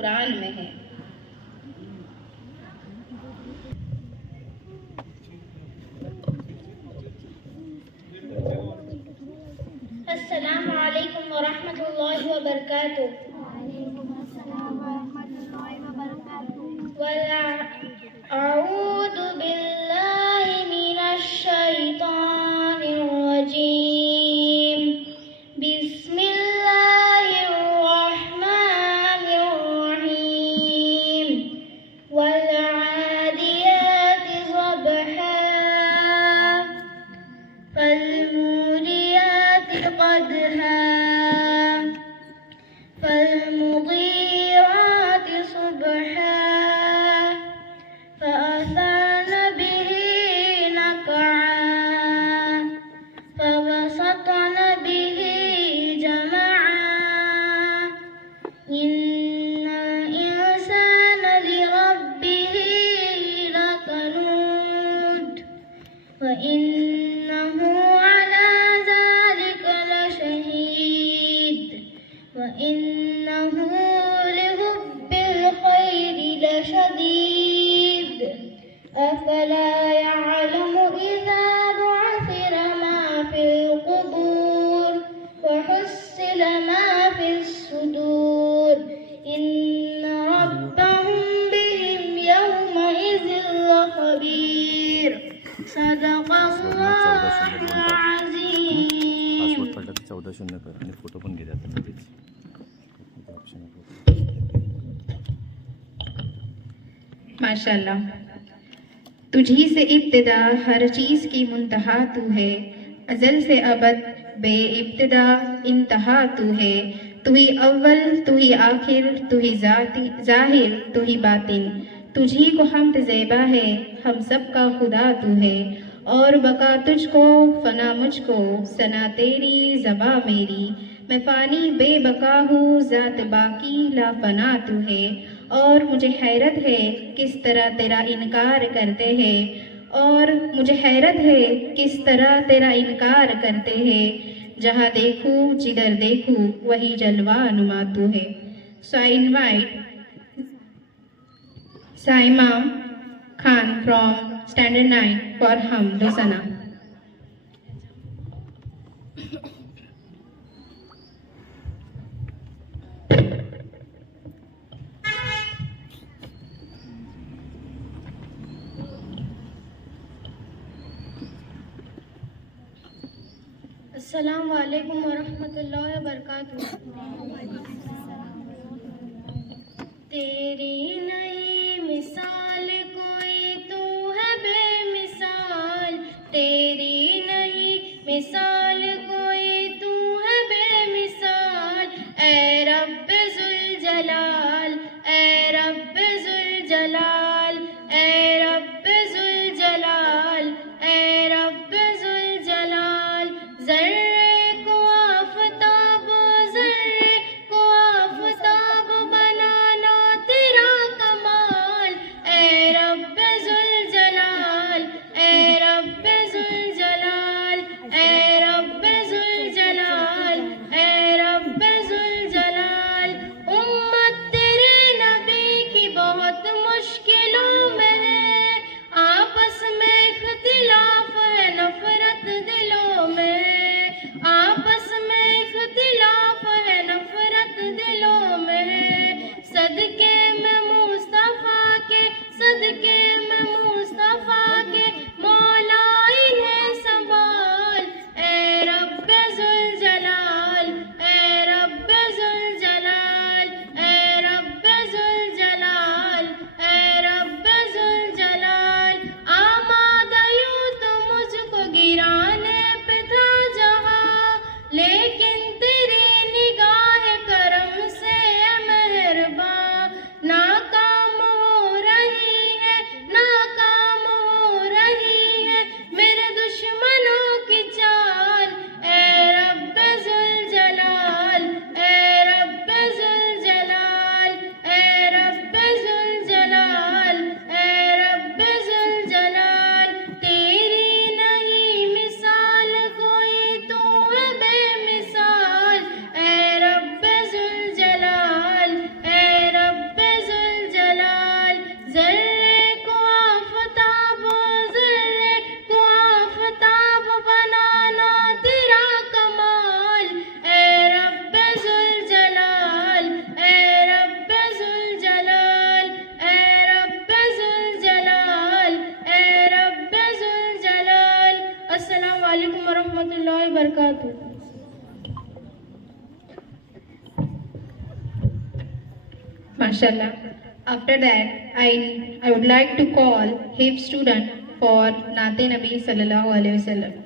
कुरान में है। अस्सलामु अलैकुम व रहमतुल्लाहि व बरकातुहू। अऊज़ु बिल्लाहि मिनश शैतानिर रजीम। बिस्मिल्लाहिर रहमानिर रहीम। वल आदियाति ज़बहा फल्मुरियाति क़दहा फल्मुग़ीराति सुबहा فأثرن به نقعا فوسطن به جمعا إن الإنسان لربه لكنود وإنه على ذلك لشهيد وإنه لحب الخير لشديد أفلا يعلم إذا بعثر ما في القبور وحصل ما في الصدور إن ربهم بهم يومئذ لخبير صدق الله العظيم. पासवर्ड 14 कर आणि फोटो पण घे जातात लगेच. माशाल्लाह। तुझी से इब्तिदा हर चीज़ की मुंतहा तू है, अज़ल से अबद बे इब्तिदा इंतहा तू है। तू ही अव्वल, तू ही आखिर, तू ही ज़ाहिर, तू ही बातिन। तुझी को हमद ज़ेबा है, हम सब का खुदा तू है। और बका तुझको, फना मुझको, सना तेरी, ज़बा मेरी। मैं फ़ानी बेबका हूँ, ज़ात बाकी ला फना तू है। और मुझे हैरत है किस तरह तेरा इनकार करते हैं, और मुझे हैरत है किस तरह तेरा इनकार करते हैं। जहाँ देखूँ जिधर देखूँ वही जलवा नुमा तू है। So I invite Saima Khan from Standard 9 for Hamdosana. अस्सलामु अलैकुम व रहमतुल्लाहि व बरकातुहू। तेरी नई मिसाल कोई तू है बेमिसाल, तेरी नई मिसाल कोई तू है बेमिसाल। ए रब्ब ज़ुल जलाल, ए रब्ब ज़ुल जलाल, ए रब्ब ज़ुल जलाल, ए रब्ब ज़ुल जलाल। ज़र्रे को आफ़ताब, ज़र्रे को आफ़ताब बनाना तेरा कमाल। ए रब्ब ज़ुल जलाल, ए रब्ब ज़ुल जलाल, ए रब्ब ज़ुल जलाल, ए रब्ब ज़ुल जलाल। उम्मत MashaAllah. After that, I would like to call HIF student for Naate Nabi Sallallahu Alaihi Wasallam.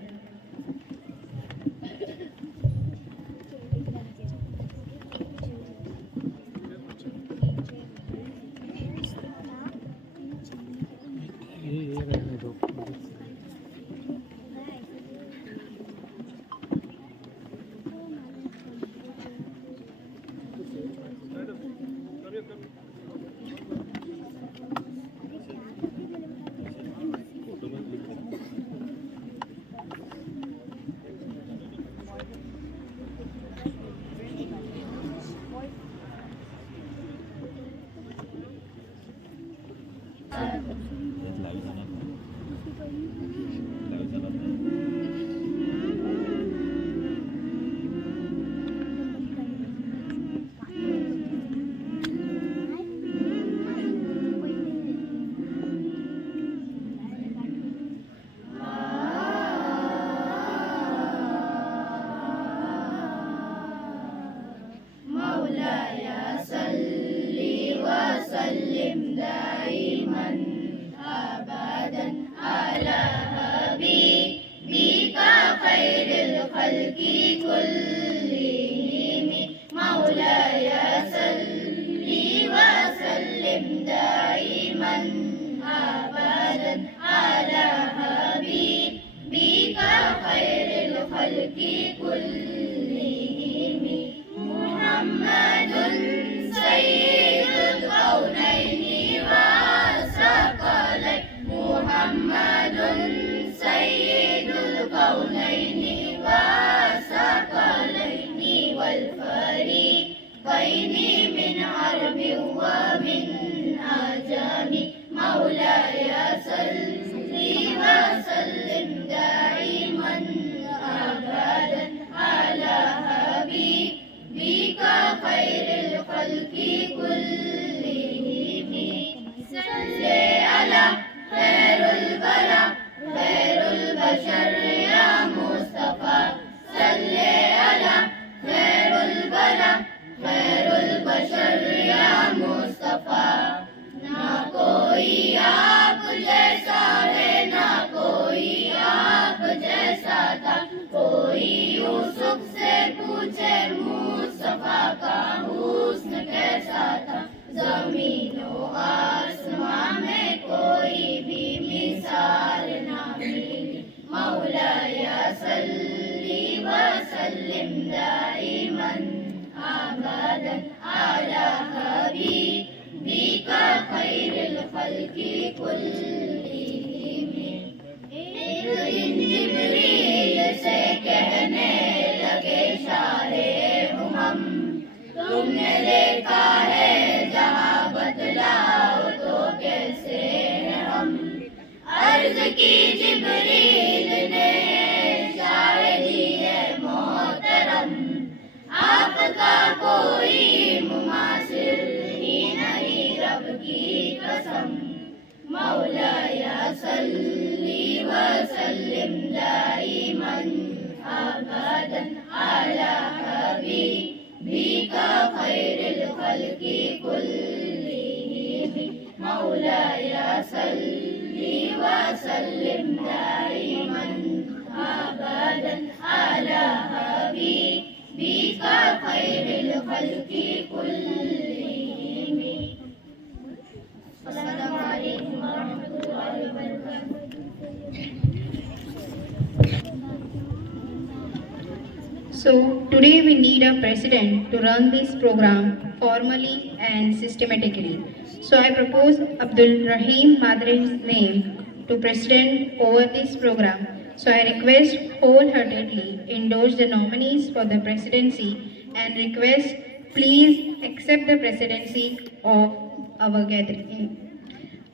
So today we need a president to run this program formally and systematically. So I propose Abdul Rahim Madre's name to president over this program. So I request wholeheartedly endorse the nominees for the presidency and request please accept the presidency of our gathering,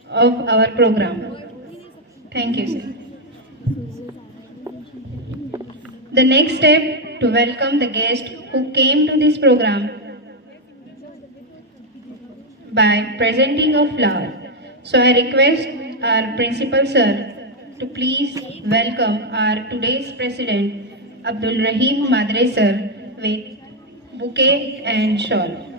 of our program. Thank you, sir. The next step to welcome the guest who came to this program by presenting a flower. So I request our principal sir to please welcome our today's president Abdul Rahim Madre sir with bouquet and shawl.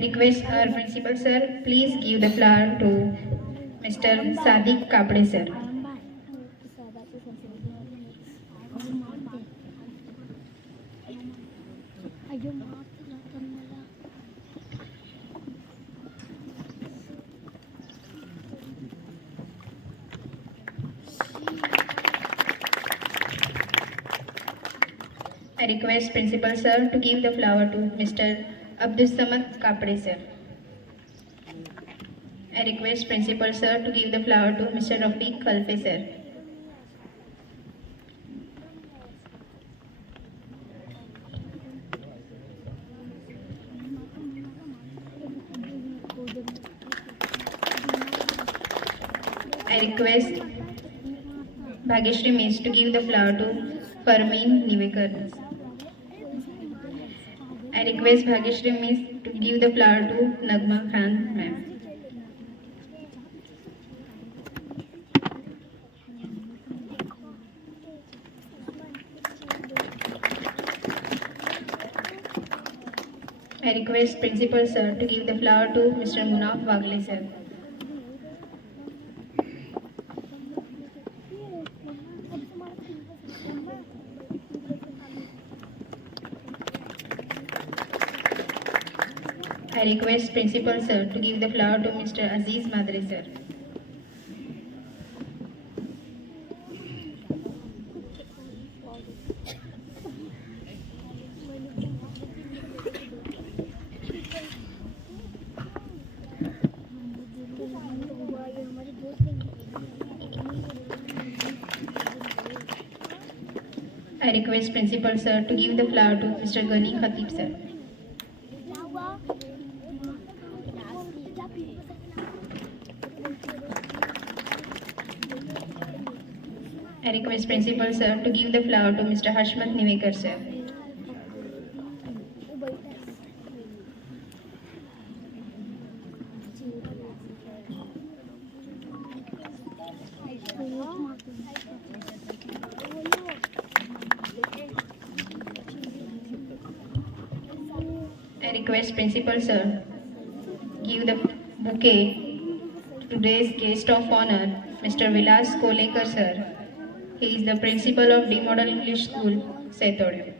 I request our principal sir, please give the flower to Mr. Sadiq Kapde sir. I request principal sir to give the flower to Mr. Abdul Samad Kapde sir. I request principal sir to give the flower to Mr. Rafiq Khalfe sir. I request Bhagyashree Miss to give the flower to Farmeen Nivekar. I request Bhagyashree Miss to give the flower to Nagma Khan ma'am. I request principal sir to give the flower to Mr. Munaf Wagle sir. I request principal sir to give the flower to Mr. Aziz Madre sir. I request principal sir to give the flower to Mr. Gani Khatib sir. I request principal sir to give the flower to Mr. Hashmat Nivekar sir. I request principal sir give the bouquet to today's guest of honor, Mr. Vilas Kolekar sir. He is the principal of D Model English School, Setode.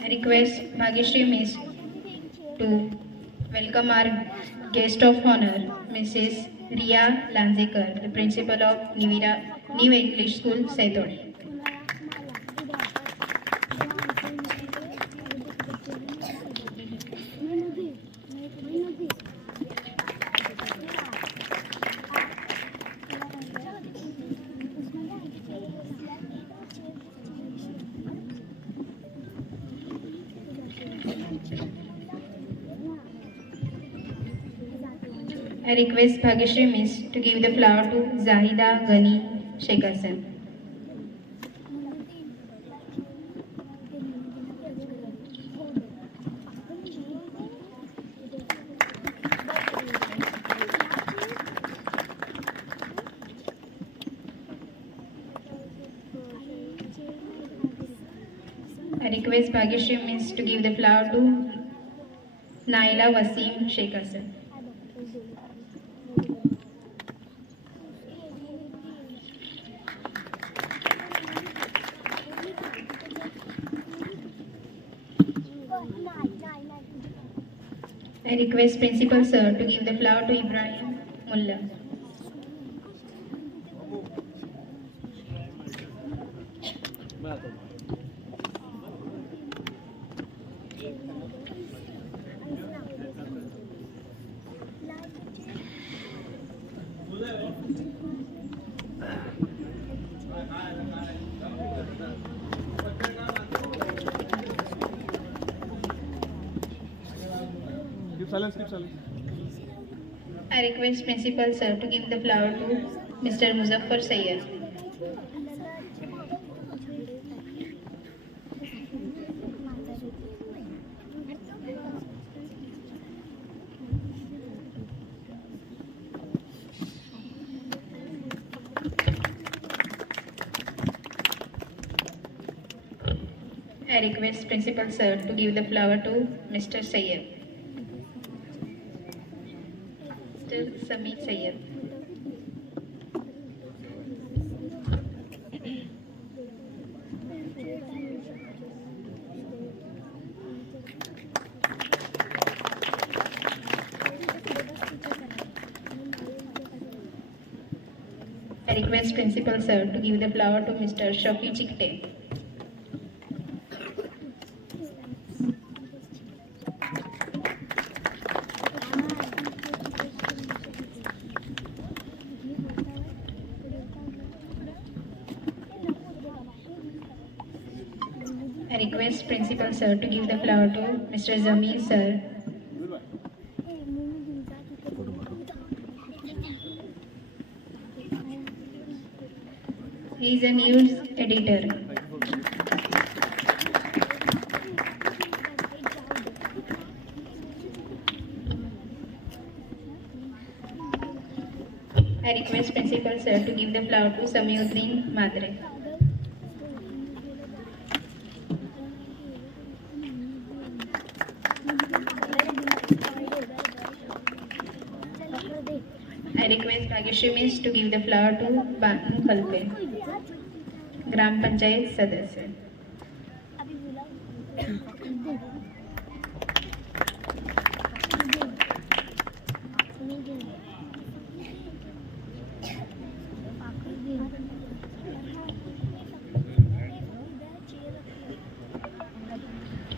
I request Bhagyashree Miss to welcome our guest of honor, Mrs. Ria Lanzekar, the principal of New English School, Setode. I request Bhagyashree Miss to give the flower to Zahida Ghani Shekarsan. I request Bhagyashree Miss to give the flower to Naila Wasim Shekarsan. I request principal sir to give the flower to Ibrahim Mullah. Keep silence, keep silence. I request principal sir to give the flower to Mr. Muzaffar Sayyed. request Principal Sir to give the flower to Mr. Sayyed. Mr. Samit Sayyed. I request Principal Sir to give the flower to Mr. Shafi Chikte. I request Principal Sir to give the flower to Mr. Zamir Sir. He is a news editor. I request Principal Sir to give the flower to Samiuddin Madre. I request Bhagyashree Miss to give the flower to Banu Khalpe, Gram Panchayat Sadasya.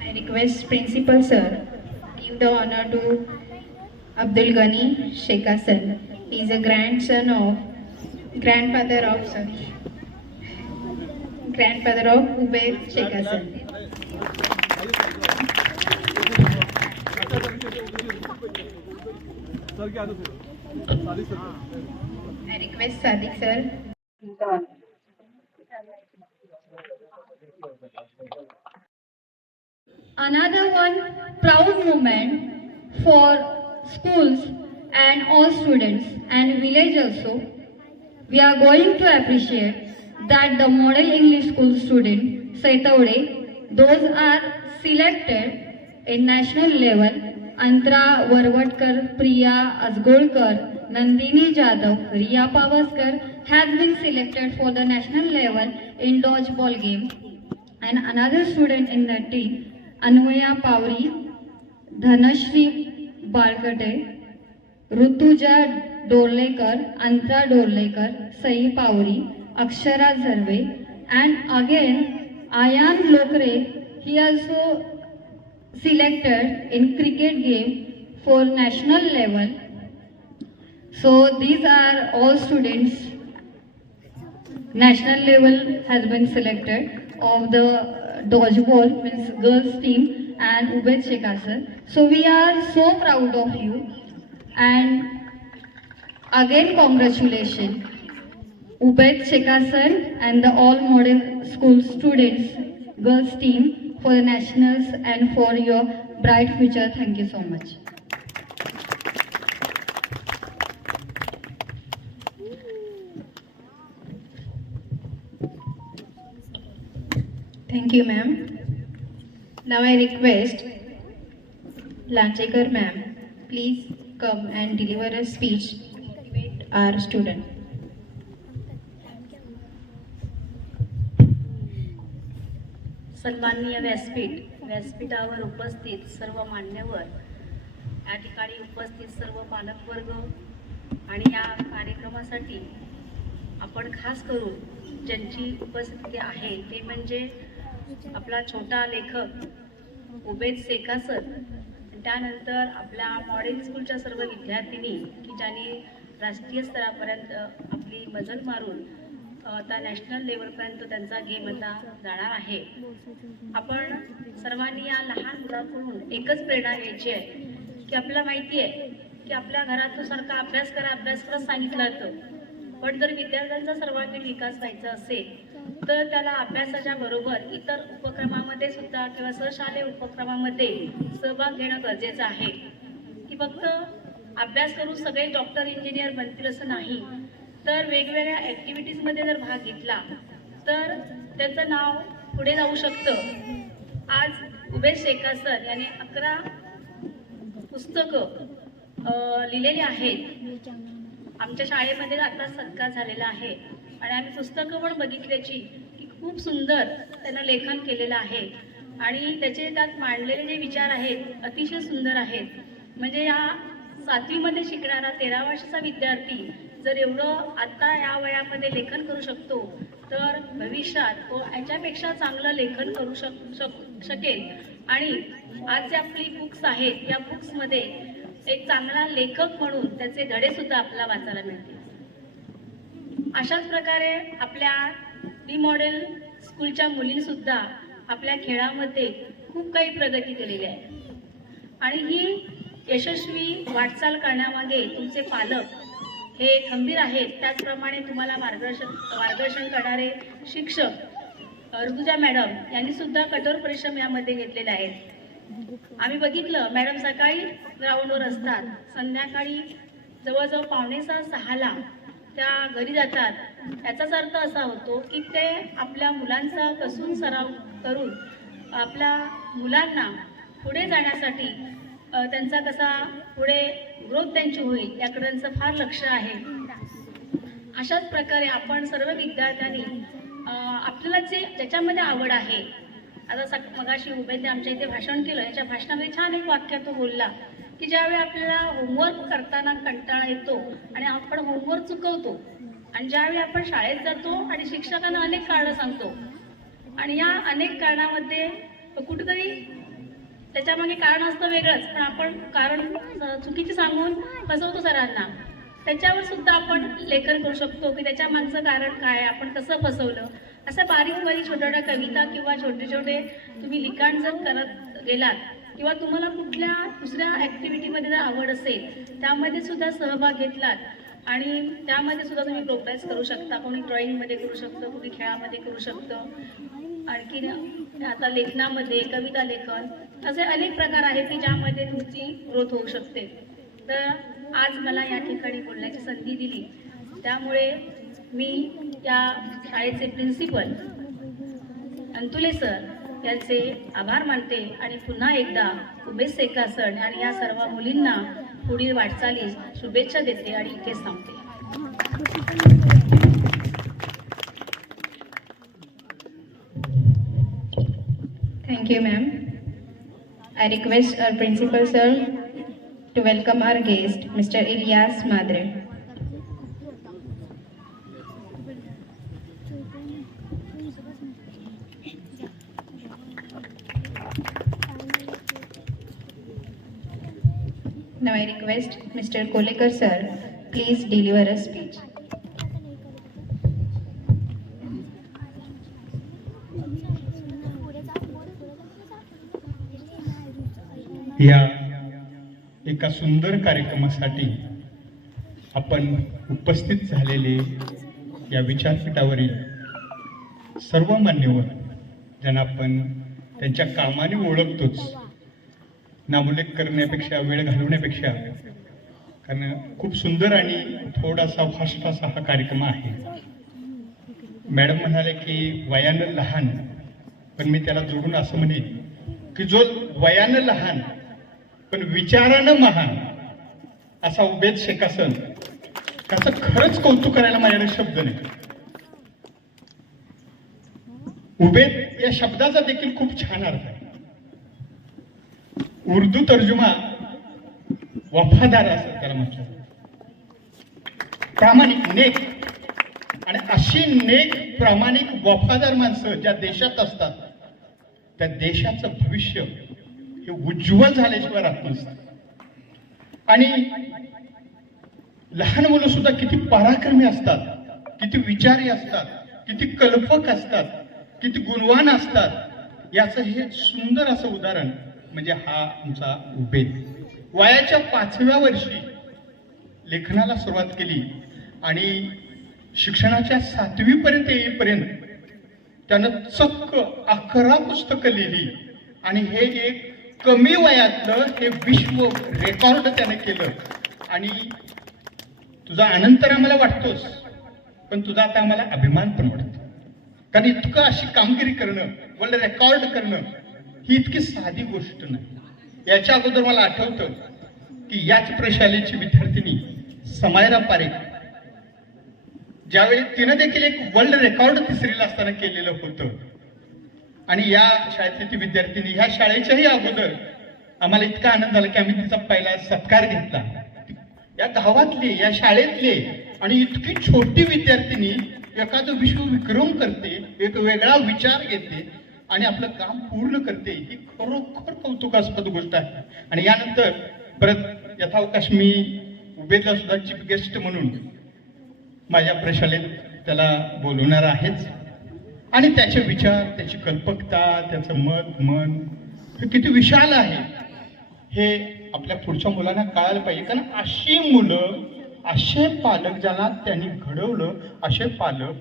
I request Principal Sir give the honor to Abdul Ghani Sheikh Hassan. He is a grandfather of Ubaid Sheikh Hassan. I request Sadiq Sir. Another one proud moment for schools and all students and village also. We are going to appreciate that the Model English School student Saitavade, those are selected in national level. Antara Varvatkar, Priya Asgolkar, Nandini Jadhav, Riya Pavaskar has been selected for the national level in dodgeball game. And another student in the team, Anvaya Pauri, Dhanashri Balkate, Rutuja Dorlekar, Antara Dorlekar, Sai Pauri, Akshara Zarve, and again Ayan Lokre, he also selected in cricket game for national level. So these are all students. National level has been selected of the dodgeball, means girls team, and Ubaid Sheikh Hassan. So we are so proud of you, and again congratulations Ubaid Sheikh Hassan and the all model school students girls team for the nationals and for your bright future. Thank you so much. Thank you, ma'am. Now I request Lanchekar ma'am, please come and deliver a speech to motivate our student. सन्माननीय व्यासपीठावर उपस्थित सर्व मान्यवर, या ठिकाणी उपस्थित सर्व पालकवर्ग आणि या कार्यक्रमासाठी आपण खास करून ज्यांची उपस्थिती आहे ते म्हणजे आपला छोटा लेखक उबैद शेख हसन, त्यानंतर आपल्या मॉडेल स्कूलच्या सर्व विद्यार्थिनी की ज्यांनी राष्ट्रीय स्तरापर्यंत आपली मजल मारून आता नॅशनल लेवलपर्यंत त्यांचा गेम आता जाणार आहे. आपण सर्वांनी या लहान मुलाकडून एकच प्रेरणा घ्यायची आहे की आपल्याला माहिती आहे की आपल्या घरात तो सारखा अभ्यास करा सांगितलं जातं, पण जर विद्यार्थ्यांचा सर्वांगीण विकास व्हायचा असेल तर त्याला अभ्यासाच्या बरोबर इतर उपक्रमामध्ये सुद्धा किंवा सहशालेय उपक्रमामध्ये सहभाग घेणं गरजेचं आहे. की फक्त अभ्यास करून सगळे डॉक्टर इंजिनियर बनतील असं नाही, तर वेगवेगळ्या ॲक्टिव्हिटीजमध्ये जर भाग घेतला तर त्याचं नाव पुढे जाऊ शकतं. आज उमेश शेखर सर यांनी 11 पुस्तकं लिहिलेली आहेत. आमच्या शाळेमध्ये आता सत्कार झालेला आहे आणि आम्ही पुस्तकं पण बघितल्याची की खूप सुंदर त्यांना लेखन केलेलं आहे आणि त्याचे त्यात मांडलेले जे विचार आहेत अतिशय सुंदर आहेत. म्हणजे या 7वीमध्ये शिकणारा 13 वर्षाचा विद्यार्थी जर एवढं आता या वयामध्ये लेखन करू शकतो तर भविष्यात तो याच्यापेक्षा चांगलं लेखन करू शकेल. आणि आज जे आपली बुक्स आहेत या बुक्समध्ये एक चांगला लेखक म्हणून त्याचे धडे सुद्धा आपल्याला वाचायला मिळतील. अशाच प्रकारे आपल्या डी मॉडेल स्कूलच्या मुलींसुद्धा आपल्या खेळामध्ये खूप काही प्रगती केलेली आहे आणि ही यशस्वी वाटचाल करण्यामागे तुमचे पालक हे खंबीर आहेत. त्याचप्रमाणे तुम्हाला मार्गदर्शन करणारे शिक्षक ऋतुजा मॅडम यांनी सुद्धा कठोर परिश्रम यामध्ये घेतलेले आहेत. आम्ही बघितलं मॅडम सकाळी ग्राउंडवर असतात, संध्याकाळी जवळजवळ 5:45-6ला त्या घरी जातात. याचाच अर्थ असा होतो की ते आपल्या मुलांचा कसून सराव करून आपल्या मुलांना पुढे जाण्यासाठी त्यांचा कसा पुढे ग्रोथ त्यांची होईल याकडे त्यांचं फार लक्ष आहे. अशाच प्रकारे आपण सर्व विद्यार्थ्यांनी आपल्याला ज्याच्यामध्ये आवड आहे, आता मगाशी उभे आमच्या इथे भाषण केलं, याच्या भाषणामध्ये छान एक वाक्य तो बोलला की ज्यावेळी आपल्याला होमवर्क करताना कंटाळा येतो आणि आपण होमवर्क चुकवतो आणि ज्यावेळी आपण शाळेत जातो आणि शिक्षकांना अनेक कारणं सांगतो आणि या अनेक कारणामध्ये कुठेतरी त्याच्यामागे कारण असतं वेगळंच, पण आपण कारण चुकीचे सांगून फसवतो सरांना. त्याच्यावर सुद्धा आपण लेखन करू शकतो की त्याच्या मागचं कारण काय, आपण कसं फसवलं. असं बारीक बारीक छोट्या छोट्या कविता किंवा छोटे छोटे तुम्ही लिखाण जर करत गेलात किंवा तुम्हाला कुठल्या दुसऱ्या ॲक्टिव्हिटीमध्ये जर आवड असेल त्यामध्ये सुद्धा सहभाग घेतलात आणि त्यामध्ये सुद्धा तुम्ही प्रोग्रेस करू शकता. कोणी ड्रॉइंगमध्ये करू शकतं, कोणी खेळामध्ये करू शकतं, आणखी आता लेखनामध्ये कविता लेखन असे अनेक प्रकार आहेत की ज्यामध्ये तुमची ग्रोथ होऊ शकते. तर आज मला या ठिकाणी बोलण्याची संधी दिली त्यामुळे मी या शाळेचे प्रिन्सिपल अंतुले सर यांचे आभार मानते आणि पुन्हा एकदा उमेश शेखर सर आणि या सर्व मुलींना पुढील वाटचालीस शुभेच्छा देते आणि इथेच थांबते. Thank you, ma'am. I request our principal sir to welcome our guest, Mr. Ilyas Madre. Now I request Mr. Kolekar sir, please deliver a speech. या एका सुंदर कार्यक्रमासाठी आपण उपस्थित झालेले या विचारपीठावरील सर्व मान्यवर ज्यांना आपण त्यांच्या कामाने ओळखतोच, नामोल्लेख करण्यापेक्षा वेळ घालवण्यापेक्षा, कारण खूप सुंदर आणि थोडासा फास्ट असा हा कार्यक्रम आहे. मॅडम म्हणाले की वयानं लहान, पण मी त्याला जोडून असं म्हणेन की जो वयानं लहान पण विचारानं महान असा उमेश शेखर सर, त्याचं खरंच कौतुक करायला माझ्याकडे शब्द नाही. उबेद या शब्दाचा देखील खूप छान अर्थ आहे. उर्दू तर्जुमा वफादार असं त्याला म्हटलं, प्रामाणिक, नेक. आणि अशी नेक, प्रामाणिक, वफादार माणसं ज्या देशात असतात त्या देशाचं भविष्य हे उज्ज्वल झाल्याशिवाय राहत नसतं. आणि लहान मुलं सुद्धा किती पराक्रमी असतात, किती विचारी असतात, किती कल्पक असतात, किती गुणवान असतात याचं हे सुंदर असं उदाहरण म्हणजे हा आमचा उबेद. वयाच्या 5व्या वर्षी लेखनाला सुरुवात केली आणि शिक्षणाच्या 7वी पर्यंत येईपर्यंत त्यानं चक्क 11 पुस्तकं लिहिली आणि हे एक कमी वयातलं हे विश्व रेकॉर्ड त्याने केलं. आणि तुझा आनंद तर आम्हाला वाटतोच, पण तुझा आता आम्हाला अभिमान पण वाटतो, कारण इतकं अशी कामगिरी करणं, वर्ल्ड रेकॉर्ड करणं ही इतकी साधी गोष्ट नाही. याच्या अगोदर मला आठवतं की याच प्रशालेची विद्यार्थिनी समायरा पारेख, ज्यावेळी तिनं देखील एक वर्ल्ड रेकॉर्ड तिसरीला असताना केलेलं होतं, आणि या शाळेतली ती विद्यार्थिनी ह्या शाळेच्याही अगोदर आम्हाला इतका आनंद झाला की आम्ही तिचा पहिला सत्कार घेतला. या गावातली, या शाळेतले, आणि इतकी छोटी विद्यार्थिनी एखादं विश्वविक्रम करते, एक वेगळा विचार घेते आणि आपलं काम पूर्ण करते, ही खरोखर कौतुकास्पद गोष्ट आहे. आणि यानंतर परत यथावकाश मी उभेला सुद्धा चीफ गेस्ट म्हणून माझ्या प्रशालेत त्याला बोलवणार आहेच. आणि त्याचे विचार, त्याची कल्पकता, त्याचं मन हे किती विशाल आहे हे आपल्या पुढच्या मुलांना कळायला पाहिजे. कारण अशी मुलं, असे पालक ज्याला त्यांनी घडवलं, असे पालक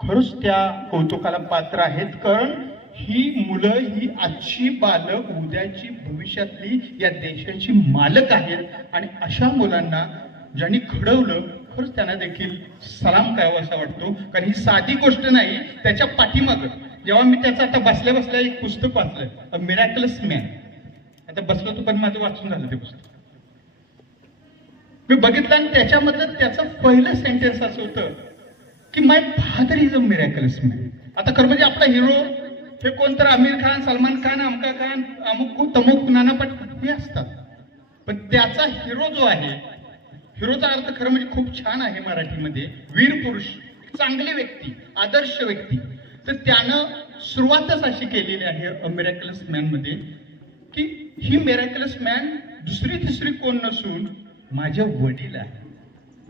खरंच त्या कौतुकाला पात्र आहेत. कारण ही मुलं ही आजची बालक, उद्याची भविष्यातली या देशाची मालक आहेत. आणि अशा मुलांना ज्यांनी घडवलं, खरंच त्यांना देखील सलाम करावा असा वाटतो. कारण ही साधी गोष्ट नाही. त्याच्या पाठीमागं जेव्हा मी त्याचं आता बसल्या बसल्या एक पुस्तक वाचलं, अ मिरॅकलस मॅन, आता बसलो तो पण माझं वाचून झालं ते पुस्तक. मी बघितलं आणि त्याच्यामधलं त्याचं पहिलं सेंटेन्स असं होतं की माय फादर इज अ मिरॅकलस मॅन. आता खरं म्हणजे आपला हिरो हे कोणतर आमिर खान, सलमान खान, अमका खान, अमुक तमुक, नाना पाटेकर हे असतात, पण त्याचा हिरो जो आहे, हिरोचा अर्थ खरं म्हणजे खूप छान आहे मराठीमध्ये, वीर पुरुष, चांगली व्यक्ती, आदर्श व्यक्ती. तर त्यानं सुरुवातच अशी केलेली आहे अ मिरॅकलस मॅन मध्ये की ही मिरॅकलस मॅन दुसरी तिसरी कोण नसून माझे वडील आहे.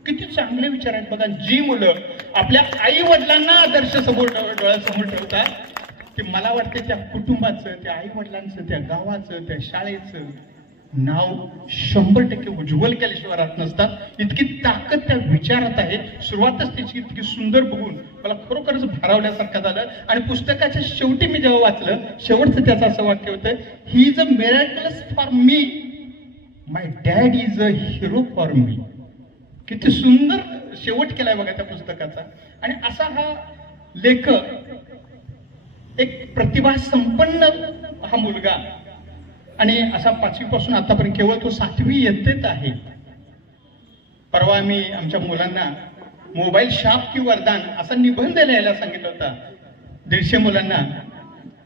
किती चांगले विचार आहेत बघा. जी मुलं आपल्या आई वडिलांना आदर्श समोर डोळ्यासमोर ठेवतात, की मला वाटते त्या कुटुंबाचं, त्या आई वडिलांचं, त्या गावाचं, त्या शाळेचं नाव 100% उज्ज्वल केल्याशिवाय राहत नसतात. इतकी ताकद त्या विचारात आहे. सुरुवातच त्याची इतकी सुंदर बघून मला खरोखरच भारावल्यासारखं झालं. आणि पुस्तकाच्या शेवटी मी जेव्हा वाचलं, शेवटचं त्याचं असं वाक्य होतं, he is a miraculous for me, my dad is a hero for me. किती सुंदर शेवट केलाय बघा त्या पुस्तकाचा. आणि असा हा लेखक, एक प्रतिभा संपन्न हा मुलगा, आणि असा 5वी पासून आतापर्यंत केवळ तो 7वी इयत्तेत आहे. परवा मी आमच्या मुलांना मोबाईल शाप की वरदान असा निबंध लिहायला सांगितला होता 150 मुलांना.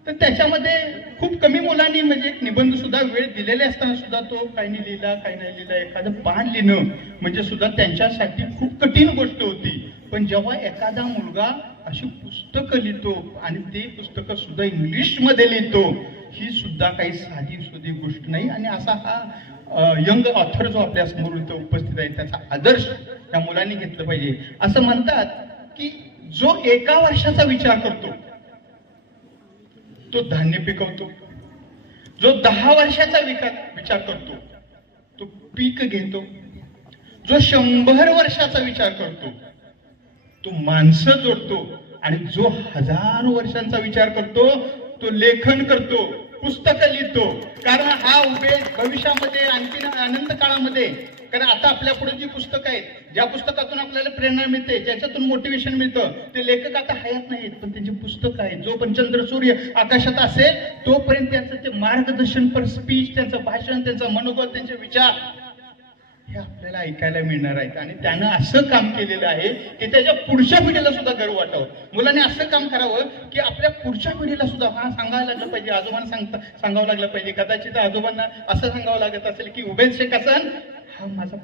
तर त्याच्यामध्ये खूप कमी मुलांनी म्हणजे एक निबंध सुद्धा वेळ दिलेले असताना सुद्धा तो काही नाही लिहिला, काही नाही लिहिला. एखादं पान लिहिणं म्हणजे सुद्धा त्यांच्यासाठी खूप कठीण गोष्ट होती. पण जेव्हा एखादा मुलगा अशी पुस्तकं लिहितो आणि ते पुस्तकं सुद्धा इंग्लिशमध्ये लिहितो, ही सुद्धा काही साधी सुधी गोष्ट नाही. आणि असा हा यंग ऑथर जो आपल्या समोर इथं उपस्थित आहे, त्याचा आदर्श त्या मुलांनी घेतलं पाहिजे. असं म्हणतात की जो 1 वर्षाचा विचार करतो तो धान्य पिकवतो, जो 10 वर्षाचा विचार करतो तो पीक घेतो, जो 100 वर्षाचा विचार करतो तो माणसं जोडतो, आणि जो 1000 वर्षांचा विचार करतो तो लेखन करतो, पुस्तकं लिहितो. कारण हा उभे भविष्यामध्ये आणखी अनंत काळामध्ये, कारण आता आपल्या पुढे जी पुस्तकं आहेत, ज्या पुस्तकातून आपल्याला प्रेरणा मिळते, ज्याच्यातून मोटिवेशन मिळतं, ते लेखक आता हयात नाहीत, पण त्यांची पुस्तकं आहेत. जो पण चंद्र सूर्य आकाशात असेल तोपर्यंत त्यांचं ते मार्गदर्शन, पर स्पीच, त्यांचं भाषण, त्यांचा मनोबल, त्यांचे विचार हे आपल्याला ऐकायला मिळणार आहेत. आणि त्यानं असं काम केलेलं आहे की त्याच्या पुढच्या पिढीला सुद्धा गर्व वाटावं. मुलांनी असं काम करावं की आपल्या पुढच्या पिढीला सुद्धा हा सांगायला लागलं पाहिजे, आजोबांना सांगावं लागलं पाहिजे. कदाचित आजोबांना असं सांगावं लागत असेल की उबेद शेख हसन हा माझा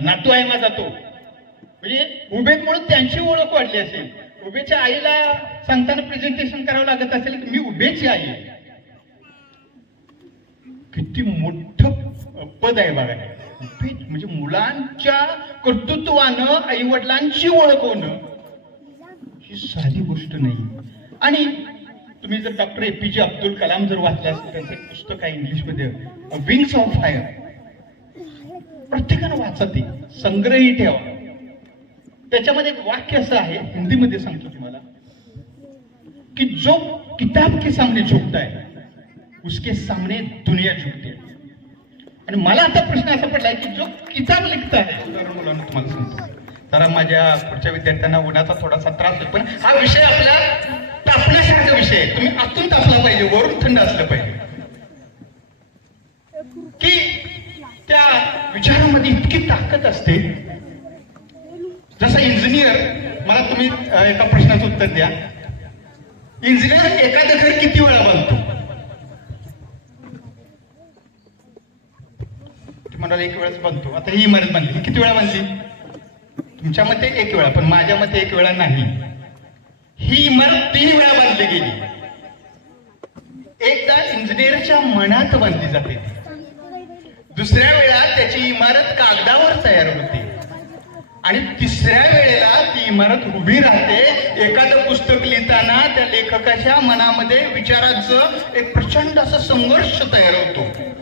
नातू आहे, माझा तो, म्हणजे उबेद म्हणून त्यांची ओळख वाढली असेल. उबेच्या आईला सांगताना प्रेझेंटेशन करावं लागत असेल की मी उबेची आई आहे. किती मोठं पद आहे बघा. म्हणजे मुलांच्या कर्तृत्वानं आई वडिलांची ओळख होणं ही साधी गोष्ट नाही. आणि तुम्ही जर डॉक्टर APJ अब्दुल कलाम जर वाचलं असेल, त्यांचं एक पुस्तक आहे इंग्लिशमध्ये, विंग्स ऑफ फायर, प्रत्येकानं वाचा, ते संग्रही ठेवा. त्याच्यामध्ये एक वाक्य असं आहे, हिंदीमध्ये सांगतो तुम्हाला, की जो किताब के सामने झुकता है उसके सामने दुनिया झुकती है. आणि मला आता प्रश्न असा पडलाय की जो किताब लिखता है, उदाहरण मुलांना तुम्हाला सांगतो, तर माझ्या पुढच्या विद्यार्थ्यांना उन्हाचा थोडासा त्रास होईल, पण हा विषय आपल्या तापण्यासारखा विषय आहे. तुम्ही आतून तापला पाहिजे, वरून थंड असलं पाहिजे. की त्या विचारामध्ये इतकी ताकद असते. जसा इंजिनियर, मला तुम्ही एका प्रश्नाचं उत्तर द्या. इंजिनियर एखादं घर किती वेळा बांधतो? म्हणाला एक वेळाच बांधतो. आता ही इमारत बांधली, ही किती वेळा बांधली? तुमच्या मते एक वेळा, पण माझ्या मते एक वेळा नाही. ही इमारत 3 वेळा बांधली गेली. एकदा इंजिनियरच्या मनात बांधली जाते, दुसऱ्या वेळा त्याची इमारत कागदावर तयार होते, आणि तिसऱ्या वेळेला ती इमारत उभी राहते. एखादं पुस्तक लिहिताना त्या लेखकाच्या मनामध्ये विचाराचं एक प्रचंड असा संघर्ष तयार होतो.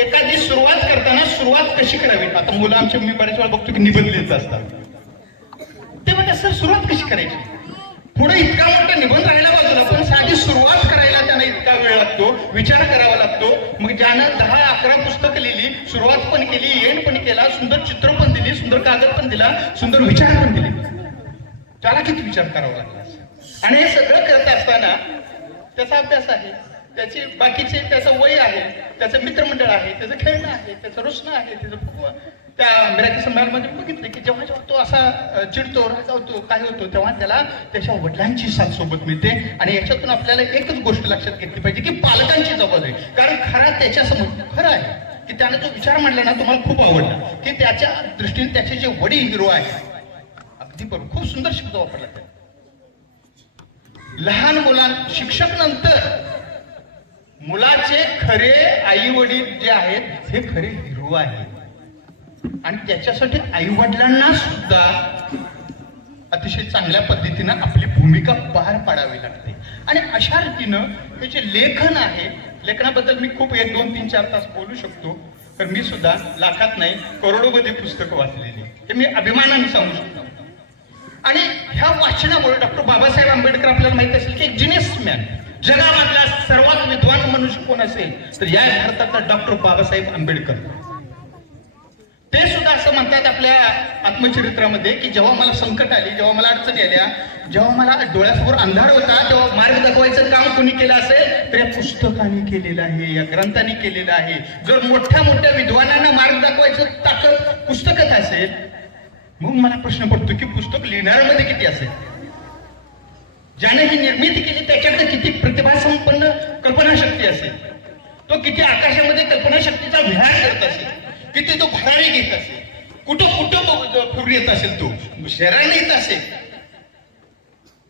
एखादी सुरुवात करताना सुरुवात कशी करावी? आता मुलं आमचे, मी बऱ्याच वेळा बघतो की निबंध लिहित असतात. ते म्हणतात सर सुरुवात कशी करायची? पुढे इतका मोठा निबंध राहिला बाजूला, पण साधी सुरुवात करायला त्यांना इतका वेळ लागतो, विचार करावा लागतो. मग ज्यानं 10-11 पुस्तकं लिहिली, सुरुवात पण केली, एंड पण केला, सुंदर चित्र पण दिली, सुंदर कागद पण दिला, सुंदर विचार पण दिले, त्याला किती विचार करावा लागला. आणि हे सगळं करत असताना त्याचा अभ्यास आहे, त्याची बाकीचे, त्याचं वय आहे, त्याचं मित्रमंडळ आहे, त्याचं खेळणं आहे, त्याचं रुसणं आहे, त्याचं त्या मिराकी संभाळमध्ये बघितलं की जेव्हा जेव्हा तो असा चिडतो, रागावतो, काय होतो, तेव्हा त्याला त्याच्या वडिलांची साथ सोबत मिळते. आणि याच्यातून आपल्याला एकच गोष्ट लक्षात घेतली पाहिजे की पालकांची जबाबदारी. कारण खरा त्याच्यासमोर खरं आहे की त्याने जो विचार मांडला ना, तुम्हाला खूप आवडला, की त्याच्या दृष्टीने त्याचे जे वडील हिरो आहे, अगदी बरोबर, खूप सुंदर शब्द वापरला त्या. लहान शिक्षक नंतर मुलाचे खरे आई वडील जे आहेत हे खरे हिरो आहेत. आणि त्याच्यासाठी आई वडिलांना सुद्धा अतिशय चांगल्या पद्धतीनं आपली भूमिका पार पाडावी लागते. आणि अशा रीतीनं हे जे लेखन आहे, लेखनाबद्दल मी खूप 1, 2, 3, 4 तास बोलू शकतो. तर मी सुद्धा लाखात नाही करोडोमध्ये पुस्तकं वाचलेली, हे मी अभिमानाने सांगू शकतो. आणि ह्या वाचनामुळे डॉक्टर बाबासाहेब आंबेडकर, आपल्याला माहिती असेल की एक जिनियस मॅन, जगामधला सर्वात विद्वान मनुष्य कोण असेल तर या भारतातला डॉक्टर बाबासाहेब आंबेडकर. ते सुद्धा असं म्हणतात आपल्या आत्मचरित्रामध्ये की जेव्हा मला संकट आली, जेव्हा मला अडचणी आल्या, जेव्हा मला डोळ्यासमोर अंधार होता, तेव्हा मार्ग दाखवायचं काम कोणी केलं असेल तर या पुस्तकाने केलेलं आहे, या ग्रंथाने केलेलं आहे. जर मोठ्या मोठ्या विद्वानांना मार्ग दाखवायचं ताकद पुस्तकात असेल, मग मला प्रश्न पडतो की पुस्तक लिहिणाऱ्यामध्ये किती असेल? ज्याने ही निर्मिती केली त्याच्याकडे किती प्रतिभासंपन्न कल्पनाशक्ती असेल? तो किती आकाशामध्ये कल्पनाशक्तीचा विहार करत असेल? किती तो भरारी घेत असेल? कुठं कुठं फिरून येत असेल? तो शहराने येत असेल.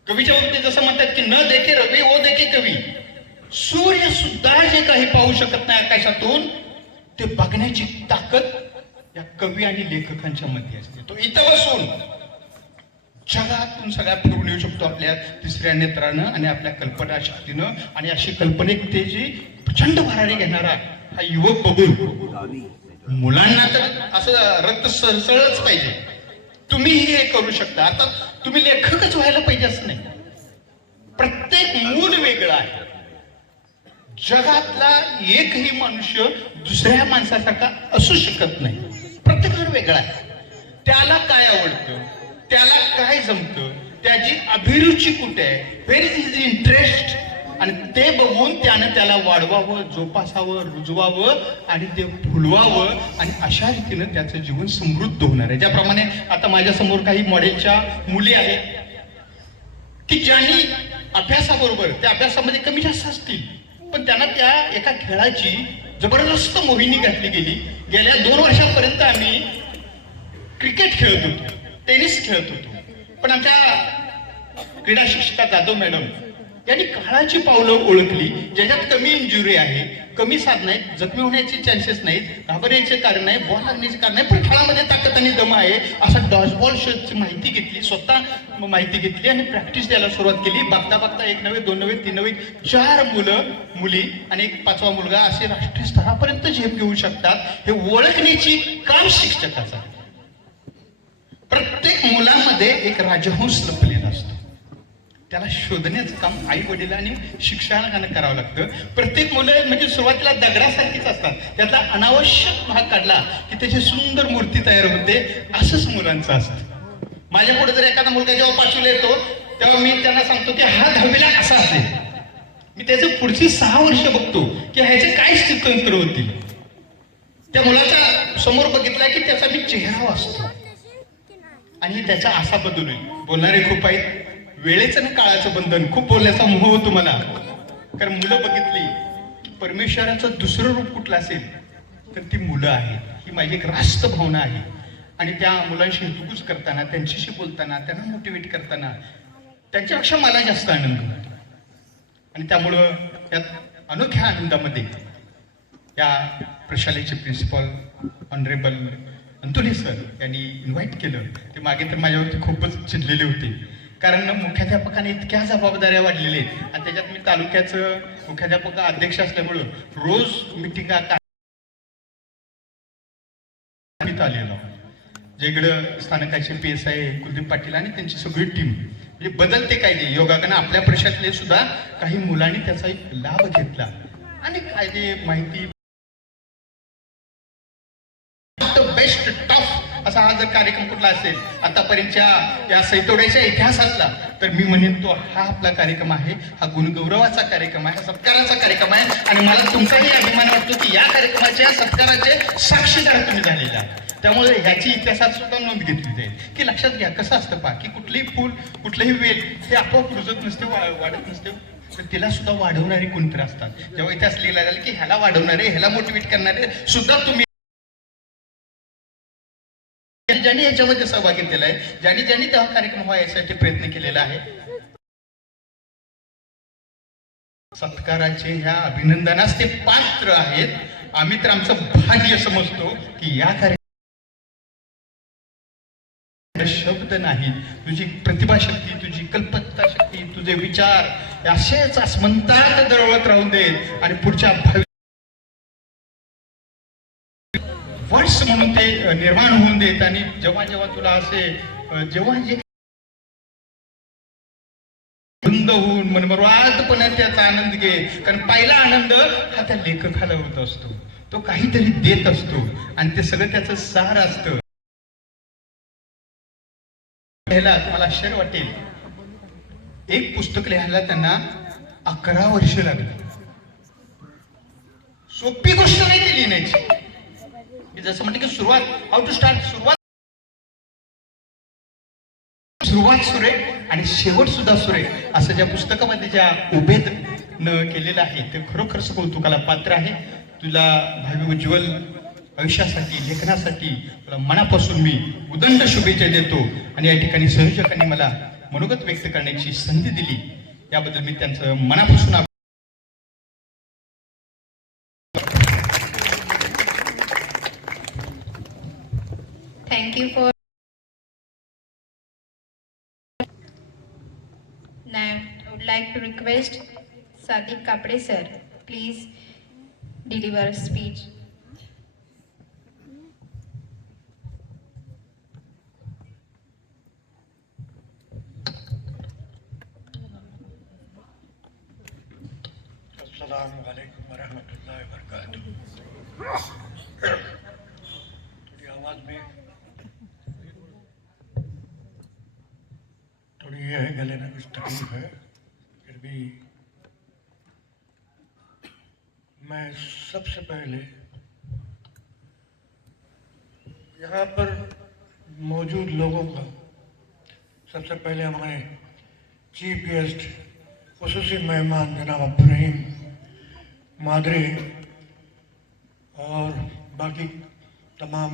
कवीच्या बाबतीत जसं म्हणतात की न देखे रवी ओ देखे कवी. सूर्य सुद्धा जे काही पाहू शकत नाही आकाशातून, ते बघण्याची ताकद या कवी आणि लेखकांच्या मध्ये असते. तो इथं बसून जगातून सगळ्या फिरून येऊ शकतो आपल्या तिसऱ्या नेत्रानं आणि आपल्या कल्पना शक्तीनं. आणि अशी कल्पनेची प्रचंड भरारी घेणारा हा युवक बघून मुलांना तर असं रक्त सळसळच पाहिजे. तुम्हीही हे करू शकता. आता तुम्ही लेखकच व्हायला पाहिजे असं नाही. प्रत्येक मूल वेगळं आहे. जगातला एकही मनुष्य दुसऱ्या माणसासारखा असू शकत नाही. प्रत्येक जण वेगळा आहे. त्याला काय आवडतं, त्याला काय जमतं, त्याची अभिरुची कुठे आहे, व्हेर इज हिज इंटरेस्ट, आणि ते बघून त्यानं त्याला वाढवावं, जोपासावं, रुजवावं आणि ते फुलवावं. आणि अशा रीतीनं त्याचं जीवन समृद्ध होणार आहे. ज्याप्रमाणे आता माझ्या समोर काही मॉडेलच्या मुली आहेत की ज्यांनी अभ्यासाबरोबर, त्या अभ्यासामध्ये कमी जास्त असतील, पण त्यांना त्या एका खेळाची जबरदस्त मोहिनी घातली गेली. गेल्या 2 वर्षापर्यंत आम्ही क्रिकेट खेळत होतो, टेनिस खेळत होतो, पण आमच्या क्रीडा शिक्षिका जाधव मॅडम यांनी काळाची पावलं ओळखली, ज्याच्यात कमी इंजुरी आहे, कमी साधन आहेत, जखमी होण्याचे चान्सेस नाहीत, घाबरण्याचे कारण नाही, बॉल लागण्याचे कारण नाही, पण खेळामध्ये ताकद आणि दम आहे. असा डॉजबॉल शोची माहिती घेतली, स्वतः माहिती घेतली आणि प्रॅक्टिस द्यायला सुरुवात केली. बघता बघता 1 नव्हे, 2 नव्हे, 3 नव्हे, 4 मुलं मुली आणि एक 5वा मुलगा असे राष्ट्रीय स्तरापर्यंत झेप घेऊ शकतात. हे ओळखण्याची काम शिक्षकाचं आहे. प्रत्येक मुलांमध्ये एक राजहंस लपलेला असतो. त्याला शोधण्याचं काम आई वडील आणि शिक्षकांना करावं लागतं. प्रत्येक मुलं म्हणजे सुरुवातीला दगडासारखीच असतात. त्यातला अनावश्यक भाग काढला की त्याची सुंदर मूर्ती तयार होते. असंच मुलांचं असतं. माझ्या पुढे जर एखादा मुलगा जेव्हा 5वीला येतो, तेव्हा मी त्यांना सांगतो की हा 10वीला असा असेल. मी त्याचे पुढची 6 वर्ष बघतो की ह्याचे काय स्थित्यंतर होतील. त्या मुलाचा समोर बघितला की त्याचा मी चेहरा वाचतो आणि त्याचा असा बदल होईल. बोलणारे खूप आहेत, वेळेचं आणि काळाचं बंधन, खूप बोलण्याचा मोह होतो मला. कारण मुलं बघितली की परमेश्वराचं दुसरं रूप कुठलं असेल तर ती मुलं आहेत. ही माझी एक रास्त भावना आहे. आणि त्या मुलांशी हितगुज करताना, त्यांच्याशी बोलताना, त्यांना मोटिवेट करताना त्यांच्यापेक्षा मला जास्त आनंद होतो. आणि त्यामुळं या अनोख्या आनंदामध्ये या प्रशालेचे प्रिन्सिपॉल ऑनरेबल अंतुले सर यांनी इन्व्हाइट केलं. ते मागे तर माझ्यावरती खूपच चिडलेले होते, कारण मुख्याध्यापकाने इतक्या जबाबदाऱ्या वाढलेल्या आहेत आणि त्याच्यात मी तालुक्याचं मुख्याध्यापक अध्यक्ष असल्यामुळं रोज मिटिंगा आलेलो. जे इकडं स्थानकाचे PSI कुलदीप पाटील आणि त्यांची सगळी टीम, म्हणजे बदलते कायदे योगाकडनं आपल्या प्रशासनातले सुद्धा काही मुलांनी त्याचा एक लाभ घेतला. अनेक कायदे माहिती बेस्ट टफ असा हा जर कार्यक्रम कुठला असेल आतापर्यंतच्या या सैतोड्याच्या इतिहासातला, तर मी म्हणेन तो हा आपला कार्यक्रम आहे. हा गुणगौरवाचा कार्यक्रम आहे, सत्काराचा कार्यक्रम आहे. आणि मला तुमचाही अभिमान वाटतो की या कार्यक्रमाच्या सत्काराचे साक्षीदार तुम्ही झालेले आहात. त्यामुळे ह्याची इतिहासात सुद्धा नोंद घेतली जाईल. की लक्षात घ्या कसं असतं पहा, की कुठलीही फूल कुठलंही वेल हे आपोआप रुजत नसते, वाढत नसते, तर तिला सुद्धा वाढवणारे कोणतरी असतात. जेव्हा इतिहास लिहिला जाईल की ह्याला वाढवणारे, ह्याला मोटिवेट करणारे सुद्धा तुम्ही, ज्यांनी याच्यामध्ये सहभाग घेतलेला आहे, ज्यांनी तेव्हा कार्यक्रम व्हायसाठी प्रयत्न केलेला आहे. सत्काराचे ह्या अभिनंदनास ते पात्र आहेत. आम्ही तर आमचं भाग्य समजतो की या कार्यक्रम शब्द नाही, तुझी प्रतिभाशक्ती, तुझी कल्पकता शक्ती, तुझे विचार असेच आसमंतात दरवळत राहून देत आणि पुढच्या वर्ष म्हणून ते निर्माण होऊन देत. आणि जेव्हा जेव्हा तुला असे जेव्हा जे बंद होऊन मनमर्वादपणे त्याचा आनंद घे. कारण पहिला आनंद हा त्या लेखकाला होत असतो, तो काहीतरी देत असतो आणि ते सगळं त्याचं सार असतं. तुम्हाला आश्चर्य वाटेल, एक पुस्तक लिहायला त्यांना 11 वर्ष लागली. सोपी गोष्ट नाही ती लिहिण्याची. जसं म्हणते की सुरुवात, हाऊ टू स्टार्ट, सुरुवात सुरेख आणि शेवट सुद्धा सुरेख असं ज्या पुस्तकामध्ये ज्या उभेद न केलेलं आहे ते खरोखरच कौतुकाला पात्र आहे. तुला भावी उज्ज्वल आयुष्यासाठी, लेखनासाठी तुला मनापासून मी उदंड शुभेच्छा देतो. आणि या ठिकाणी संयोजकांनी मला मनोगत व्यक्त करण्याची संधी दिली, याबद्दल मी त्यांचं मनापासून Thank you for. Now, I would like to request Sadiq Kapde sir, please deliver a speech. अस्सलामु अलैकुम वरहमतुल्लाहि वबरकातुह। थोड़ी आवाज़ में थोड़ी ये है, गले में कुछ तकलीफ है, फिर भी मैं सबसे पहले यहाँ पर मौजूद लोगों का, सबसे पहले हमारे चीफ गेस्ट खुसूसी मेहमान जनाब अब्दुर्रहीम मादरे और बाकी तमाम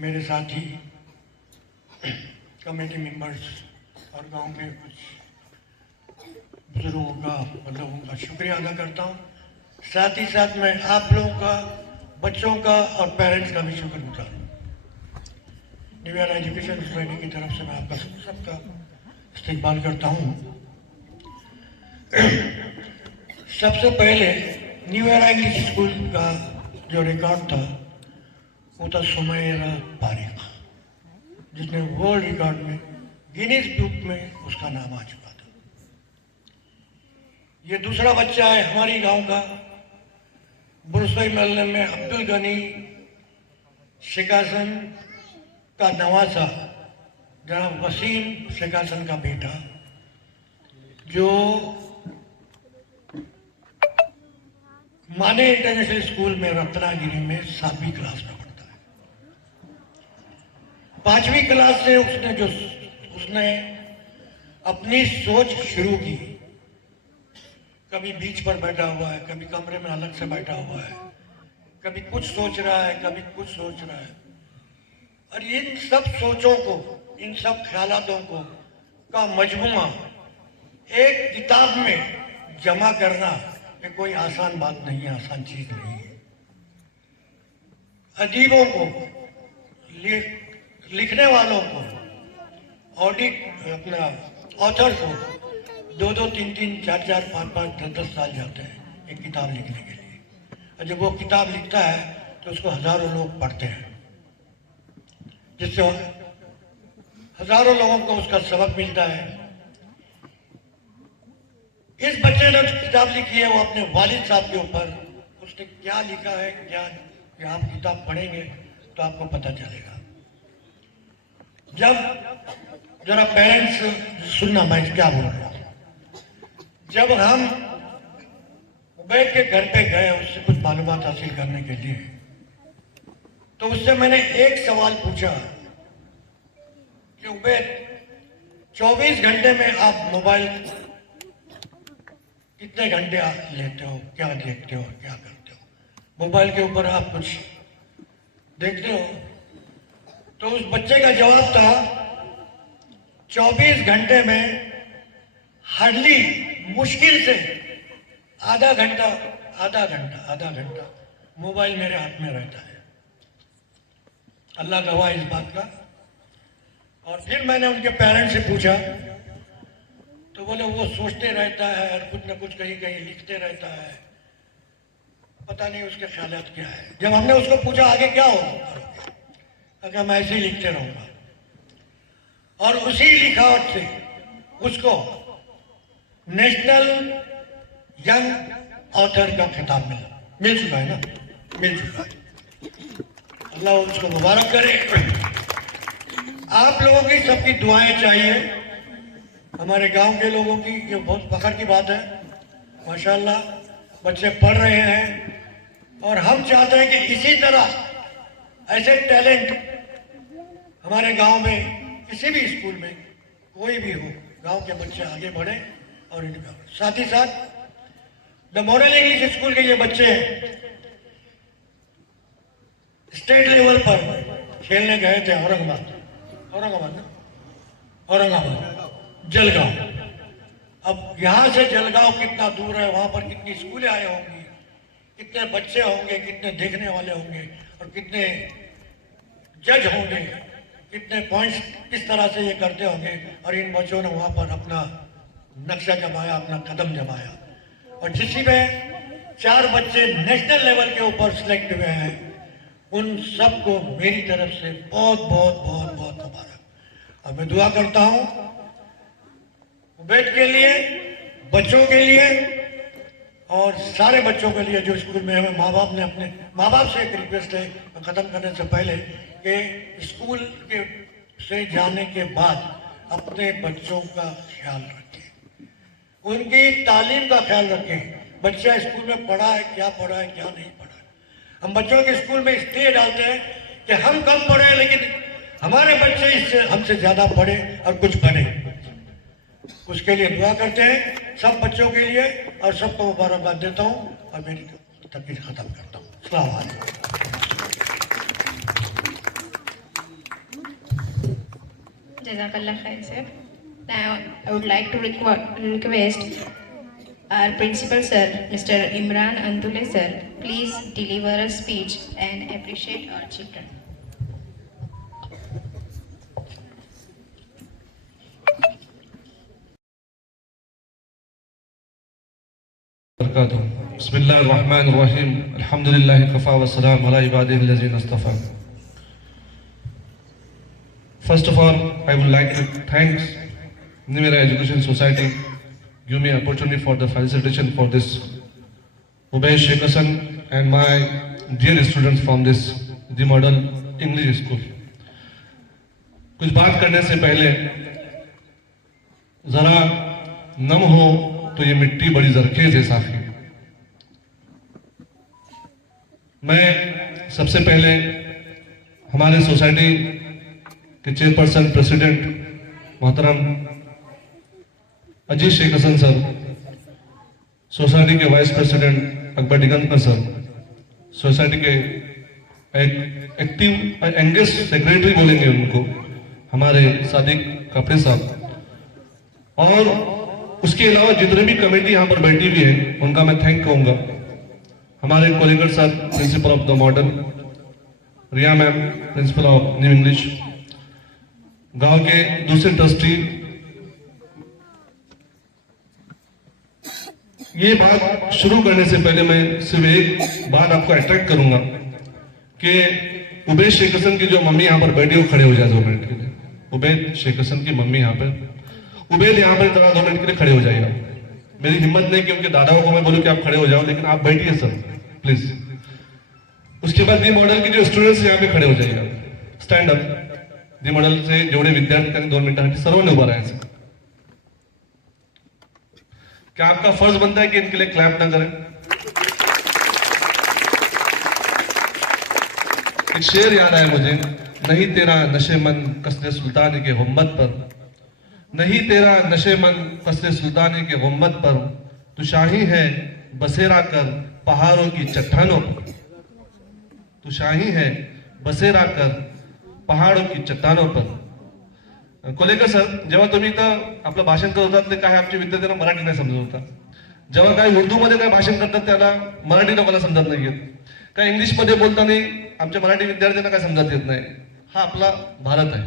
मेरे साथी कमेटी मेंबर्स और गांव के कुछ बुजुर्गों का, मतलब उनका शुक्रिया अदा करता हूँ। साथ ही साथ मैं आप लोगों का, बच्चों का और पेरेंट्स का भी शुक्रगुजार हूँ। न्यू ईयर एजुकेशन सोसाइटी की तरफ से मैं आपका सबका इस्तेकबाल करता हूँ। सबसे पहले न्यू ईयर इंग्लिश स्कूल का जो रिकॉर्ड था वो था सुमैरा पारिक, जिसने वर्ल्ड रिकॉर्ड में, गिनीज बुक में उसका नाम आ चुका था। ये दूसरा बच्चा है हमारी गांव का, बुरसई महल्ले में अब्दुल गनी शिकासन का नवासा, जनाब वसीम शिकासन का बेटा, जो माने इंटरनेशनल स्कूल में रत्नागिरी में 7वीं क्लास में पढ़ता है। 5वीं क्लास से उसने अपनी सोच शुरू की। कभी बीच पर बैठा हुआ है, कभी कमरे में अलग से बैठा हुआ है, कभी कुछ सोच रहा है, कभी कुछ सोच रहा है। और इन सब सोचों को, इन सब ख्यालातों को का मजमूआ एक किताब में जमा करना ये कोई आसान बात नहीं है, आसान चीज नहीं है। अदीबों को, लिखने वालों को, अपना ऑथर को 2-2, 3-3, 4-4, 5-5, 10-10 साल जाते हैं एक किताब लिखने के लिए। और जब वो किताब लिखता है तो उसको हजारों लोग पढ़ते हैं, जिससे हजारों लोगों को उसका सबक मिलता है। इस बच्चे ने जो किताब लिखी है वो अपने वालिद साहब के ऊपर, उसने क्या लिखा है, क्या आप किताब पढ़ेंगे तो आपको पता चलेगा। जब जरा पेरेंट्स सुनना मैं क्या बोल रहा हूं। जब हम उबैद के घर पे गए उससे कुछ मालूमात हासिल करने के लिए, तो उससे मैंने एक सवाल पूछा कि उबैद 24 घंटे में आप मोबाइल कितने घंटे आप लेते हो, क्या देखते हो, क्या करते हो, मोबाइल के ऊपर आप कुछ देखते हो? तो उस बच्चे का जवाब था 24 घंटे में हार्डली, मुश्किल से आधा घंटा मोबाइल मेरे हाथ में रहता है। अल्लाह गवाह इस बात का। और फिर मैंने उनके पेरेंट्स से पूछा तो बोले वो सोचते रहता है और कुछ न कुछ कहीं कहीं लिखते रहता है, पता नहीं उसके ख्यालात क्या है। जब हमने उसको पूछा आगे क्या होगा, अगर मैं ऐसे ही लिखते रहूंगा, और उसी लिखावट से उसको नेशनल यंग ऑथर का खिताब मिल चुका है ना, मिल चुका है। अल्लाह उसको मुबारक करे। आप लोगों की सबकी दुआएं चाहिए, हमारे गांव के लोगों की। ये बहुत फख्र की बात है, माशाल्लाह बच्चे पढ़ रहे हैं। और हम चाहते हैं कि इसी तरह ऐसे टैलेंट हमारे गांव में किसी भी स्कूल में कोई भी हो, गांव के बच्चे आगे बढ़े। और इनका साथ ही साथ द मॉडल इंग्लिश स्कूल के ये बच्चे स्टेट लेवल पर खेलने गए थे औरंगाबाद, जलगांव। अब यहां से जलगांव कितना दूर है, वहां पर कितनी स्कूलें आए होंगी, कितने बच्चे होंगे, कितने देखने वाले होंगे, और कितने जज होंगे, कितने पॉइंट्स किस तरह से ये करते होंगे। और इन बच्चों ने वहां पर अपना नक्शा जमाया, अपना कदम जमाया। और जिसमें 4 बच्चे नेशनल लेवल के ऊपर सिलेक्ट हुए हैं, उन सबको मेरी तरफ से बहुत बहुत बहुत बहुत मुबारक। और मैं दुआ करता हूं उबैद के लिए, बच्चों के लिए और सारे बच्चों के लिए जो स्कूल में है। माँ बाप ने अपने माँ बाप से एक रिक्वेस्ट है खत्म करने से पहले कि स्कूल के से जाने के बाद अपने बच्चों का ख्याल रखें, उनकी तालीम का ख्याल रखें। बच्चा स्कूल में पढ़ा है, क्या पढ़ा है, क्या नहीं पढ़ा है। हम बच्चों के स्कूल में इसलिए डालते हैं कि हम कम पढ़े, लेकिन हमारे बच्चे इससे हमसे ज्यादा पढ़े और कुछ बने। उसके लिए दुआ करते हैं सब बच्चों के लिए, और सबको मुबारकबाद देता हूँ और मेरी तकरीर खत्म करता हूँ। अस्सलाम वालेकुम। Jazakallah khair, sir. Now, I would like to request our principal, sir, Mr. Imran Andule, sir, please deliver a speech and appreciate our children. बिस्मिल्लाहिर्रहमानिर्रहीम अल्हम्दुलिल्लाहि कफ़ा व सलाम अला इबादिहिल्लज़ीना इस्तफ़ा। First of all, I would like to thank New Era Education Society give me opportunity for the facilitation for this Ubayd Sheikh Hassan and my dear students from this the model English school. कुछ बात करने से पहले जरा नम हो तो ये मिट्टी बड़ी जरखेज है साफी। मैं सबसे पहले हमारे सोसाइटी के चेयरपर्सन प्रेसिडेंट मोहतरम अजीत शेख हसन सर, सोसाइटी के vice president Akbar Digambar sir, society के एक एक्टिव एंगेज सेक्रेटरी बोलेंगे उनको, हमारे सादिक कापड़े साहब, और उसके अलावा जितने भी कमेटी यहाँ पर बैठी हुई है उनका मैं थैंक कहूँगा। हमारे colleague sir, principal of the modern, Riya ma'am, principal of new English, गांव के दूसरे ट्रस्टी। ये बात शुरू करने से पहले मैं सिर्फ एक बात आपको अट्रैक्ट करूंगा कि उबैद शेख हसन की जो मम्मी यहाँ पर बैठी हो, खड़े हो जाए 2 मिनट के लिए। उबैद शेख हसन की मम्मी यहाँ पर, उबैद यहाँ पर जरा 2 मिनट के लिए खड़े हो जाइएगा। मेरी हिम्मत नहीं कि उनके दादाओं को मैं बोलूं कि आप खड़े हो जाओ, लेकिन आप बैठिए सर प्लीज। उसके बाद दी मॉडल के जो स्टूडेंट्स यहाँ पे खड़े हो जाइएगा, स्टैंड अप। दी मॉडल से जेवढे विद्यार्थी 2 मिनिटांसाठी सर्वांनी उभा राहायचं। क्या आपका फर्ज बनता है कि इनके लिए क्लैप ना करें? एक शेर याद आया मुझे, नहीं तेरा नशे मन कसरे सुल्तानी के गुम्बद पर, नहीं तेरा नशे मन कसरे सुल्तानी के गुम्बद पर, तू शाही है बसेरा कर पहाड़ों की चट्टानों पर, तू शाही है बसेरा कर पहाड़ों की चट्टानों पर। कोलेकर सर, जेव्हा तुम्ही इथं आपलं भाषण करत होतात ते काय आमच्या विद्यार्थ्यांना मराठी नाही समजत होता, जेव्हा काही उर्दूमध्ये काय भाषण करतात त्याला मराठी लोकांना समजत नाही येत, काय इंग्लिशमध्ये बोलताना आमच्या मराठी विद्यार्थ्यांना काय समजत येत नाही। हा आपला भारत है।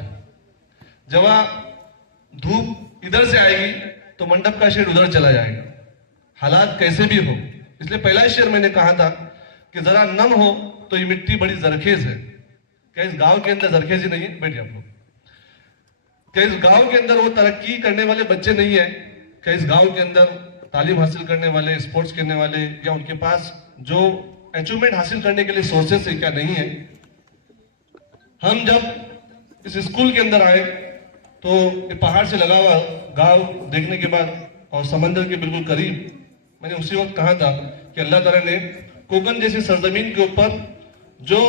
जेव्हा धूप इधर से आएगी तो मंडप का शेड उधर चला जाएगा, हालात कैसे भी हो। इसलिए पहला ही शेर मैंने कहा था कि जरा नम हो तो ये मिट्टी बड़ी जरखेज है। क्या इस गांव के अंदर जरखेज ही नहीं है? बैठिए आप लोग। क्या इस गांव के अंदर वो तरक्की करने वाले बच्चे नहीं है? क्या इस गांव के अंदर तालीम हासिल करने वाले, स्पोर्ट्स खेलने वाले, या उनके पास जो अचीवमेंट हासिल करने के लिए सोर्सेस है क्या नहीं है? हम जब इस स्कूल के अंदर आए तो ये पहाड़ से लगा हुआ गांव देखने के बाद और समंदर के बिल्कुल करीब, मैंने उसी वक्त कहा था कि अल्लाह ताला ने कोकन जैसी सरजमीन के ऊपर जो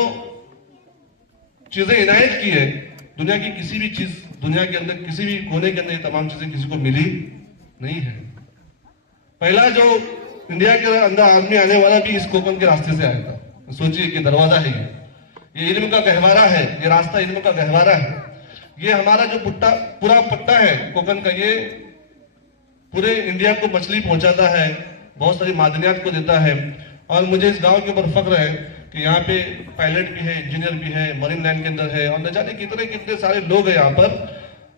चीजें इनायत की है, दुनिया की किसी भी चीज, दुनिया के अंदर किसी भी कोने के अंदर ये तमाम चीजें किसी को मिली नहीं है। पहला जो इंडिया के अंदर आदमी आने वाला भी इस कोकन के रास्ते से आया था। सोचिए कि दरवाजा है ये इल्म का गहवारा है, ये रास्ता इल्म का गहवारा है। ये हमारा जो पूरा पट्टा है कोकन का, ये पूरे इंडिया को मछली पहुंचाता है, बहुत सारी मादनियात को देता है। और मुझे इस गांव के ऊपर फख्र है कि यहाँ पे पायलट भी है, इंजीनियर भी है, मरीन लाइन के अंदर है, और न जाने कितने सारे लोग हैं यहाँ पर।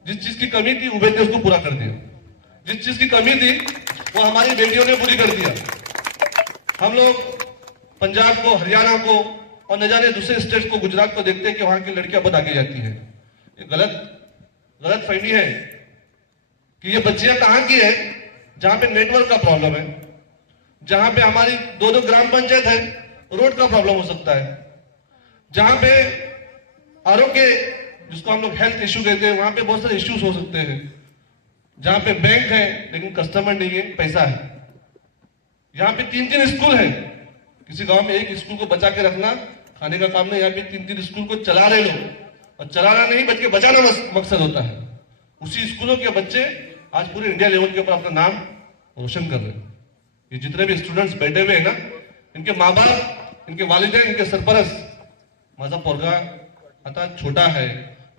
जिस चीज की कमी थी उबैद ने उसको पूरा कर दिया, जिस चीज की कमी थी वो हमारी बेटियों ने पूरी कर दिया। हम लोग पंजाब को, हरियाणा को और न जाने दूसरे स्टेट को, गुजरात को देखते हैं कि वहां की लड़कियां बहुत आगे जाती है। ये गलत फहमी है कि ये बच्चियां कहां की है, जहां पे नेटवर्क का प्रॉब्लम है, जहां पे हमारी 2 ग्राम पंचायत है, रोड का प्रॉब्लम हो सकता है, जहां पे आरोग्य, जिसको हम लोग हेल्थ इश्यू कहते हैं, वहां पे बहुत सारे इश्यूज हो सकते हैं, जहां पे बैंक है लेकिन कस्टमर नहीं है, पैसा है। यहाँ पे 3 स्कूल है, किसी गांव में एक स्कूल को बचा के रखना खाने का काम नहीं, यहाँ पे 3 स्कूल को चला रहे लोग, और चलाना नहीं बल्कि बचाना मकसद होता है। उसी स्कूलों के बच्चे आज पूरे इंडिया लेवल के ऊपर अपना नाम रोशन कर रहे हैं। ये जितने भी स्टूडेंट्स बैठे हुए हैं ना, इनके माँ बाप, इनके वालिदैन, इनके सरपरस्त, माझा पोरगा आता छोटा है,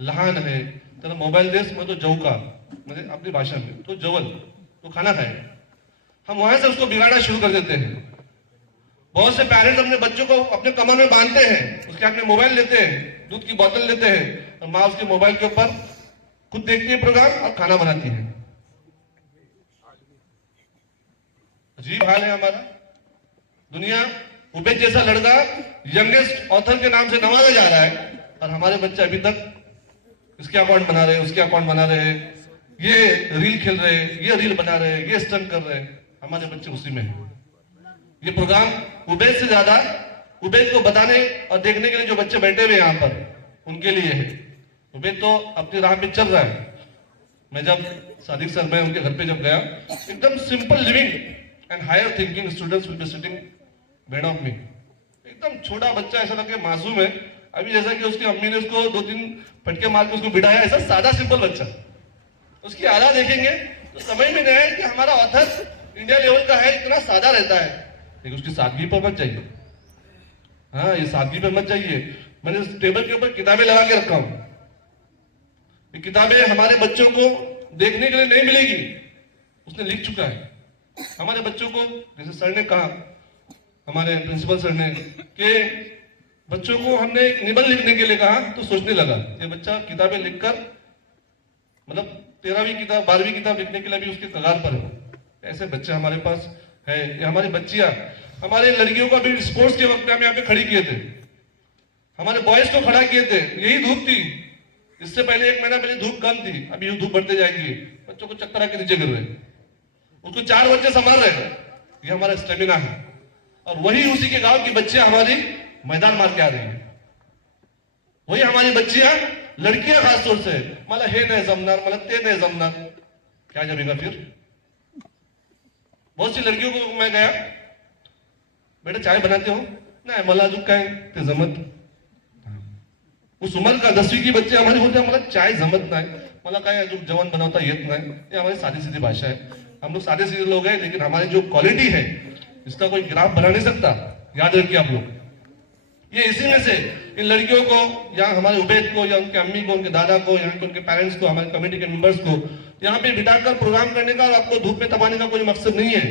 लहान है, त्याला मोबाईल देस, मग तो जेवू का, म्हणजे अपनी भाषा में तो जवल, तो खाना खाए। हम वहां से उसको बिगाड़ना शुरू कर देते हैं। बहुत से पेरेंट्स अपने बच्चों को अपने कमर में बांधते हैं, उसके हाथ में मोबाइल लेते हैं, दूध की बोतल लेते हैं, और माँ उसके मोबाइल के ऊपर खुद देखती है प्रोग्राम और खाना बनाती है। अजीब हाल है हमारा। दुनिया उबैद जैसा लड़का यंगेस्ट ऑथर के नाम से नवाजा जा रहा है, और हमारे बच्चे अभी तक इसके अकाउंट बना रहे हैं, उसके अकाउंट बना रहे हैं, ये रील खेल रहे हैं, ये रील बना रहे हैं, ये स्टंट कर रहे हैं, हमारे बच्चे उसी में हैं। ये प्रोग्राम उबैद से ज्यादा उबैद को बताने और देखने के लिए जो बच्चे बैठे हुए यहाँ पर, उनके लिए है। उबैद तो अपनी राह पे चल रहा है, मैं जब सादिक सर मैं उनके घर पे जब गया, एकदम simple living and higher thinking students will be sitting bed of me. एकदम छोटा बच्चा, ऐसा लगे मासूम है। अभी जैसा कि उसकी अम्मी ने उसको 2-3 फटके मार के उसको बिठाया, ऐसा सादा सिंपल बच्चा। उसकी आला देखेंगे तो समझ में नहीं आए कि हमारा ऑथर इंडिया लेवल का है, इतना सादा रहता है, लेकिन उसकी सादगी पर मत जाइए। हाँ, ये सादगी पर मत जाइए। मैंने इस टेबल के ऊपर किताबें लगा के रखा हूं। ये किताबें हमारे बच्चों को देखने के लिए नहीं मिलेगी, उसने लिख चुका है। हमारे बच्चों को, जैसे सर ने कहा, हमारे प्रिंसिपल सर ने, कि बच्चों को हमने एक निबंध लिखने के लिए कहा तो सोचने लगा ये बच्चा किताबें लिखकर, मतलब 13वीं किताब 12वीं किताब लिखने के लिए भी उसके कगार पर है। ऐसे बच्चे हमारे पास है। ये हमारी बच्चियां, हमारे लड़कियों को अभी स्पोर्ट्स के वक्त में हम यहाँ पे खड़ी किए थे, हमारे बॉयज को खड़ा किए थे। यही धूप थी, इससे पहले 1 महीना पहले धूप कम थी, अभी धूप बढ़ते जाएगी। बच्चों को चक्कर आके नीचे गिर रहे, उसको 4 बच्चे संभाल रहे हैं। ये हमारा स्टेमिना है। और वही उसी के गांव की बच्चियां हमारी मैदान मार के आ रही है। वही हमारी बच्चियां, लड़कियां खासतौर से, मला हे नहीं जमणार, मला ते नहीं जमणार, क्या जमेगा फिर। बहुत सी लड़कियों को मैं गया, बेटा चाय बनाते हो? नाही, मला अजून काय ते जमत। उस उम्र का 10वीं की बच्चे हमारे बोलते हैं मला चाय जमत नाही, मला काय अजून जेवण बनवता येत नाही। ये हमारी सादी सीधी भाषा है। हम लोग सादे सीधे लोग हैं, लेकिन हमारी जो क्वालिटी है इसका कोई ग्राफ बना नहीं सकता। याद रखिए आप लोग। ये इसी में से इन लड़कियों को, या हमारे उबैद को, या उनके अम्मी को, उनके दादा को, या उनके पेरेंट्स को, हमारे कमेटी के मेंबर्स को यहाँ पे बिठाकर प्रोग्राम करने का और आपको धूप में तपाने का कोई मकसद नहीं है,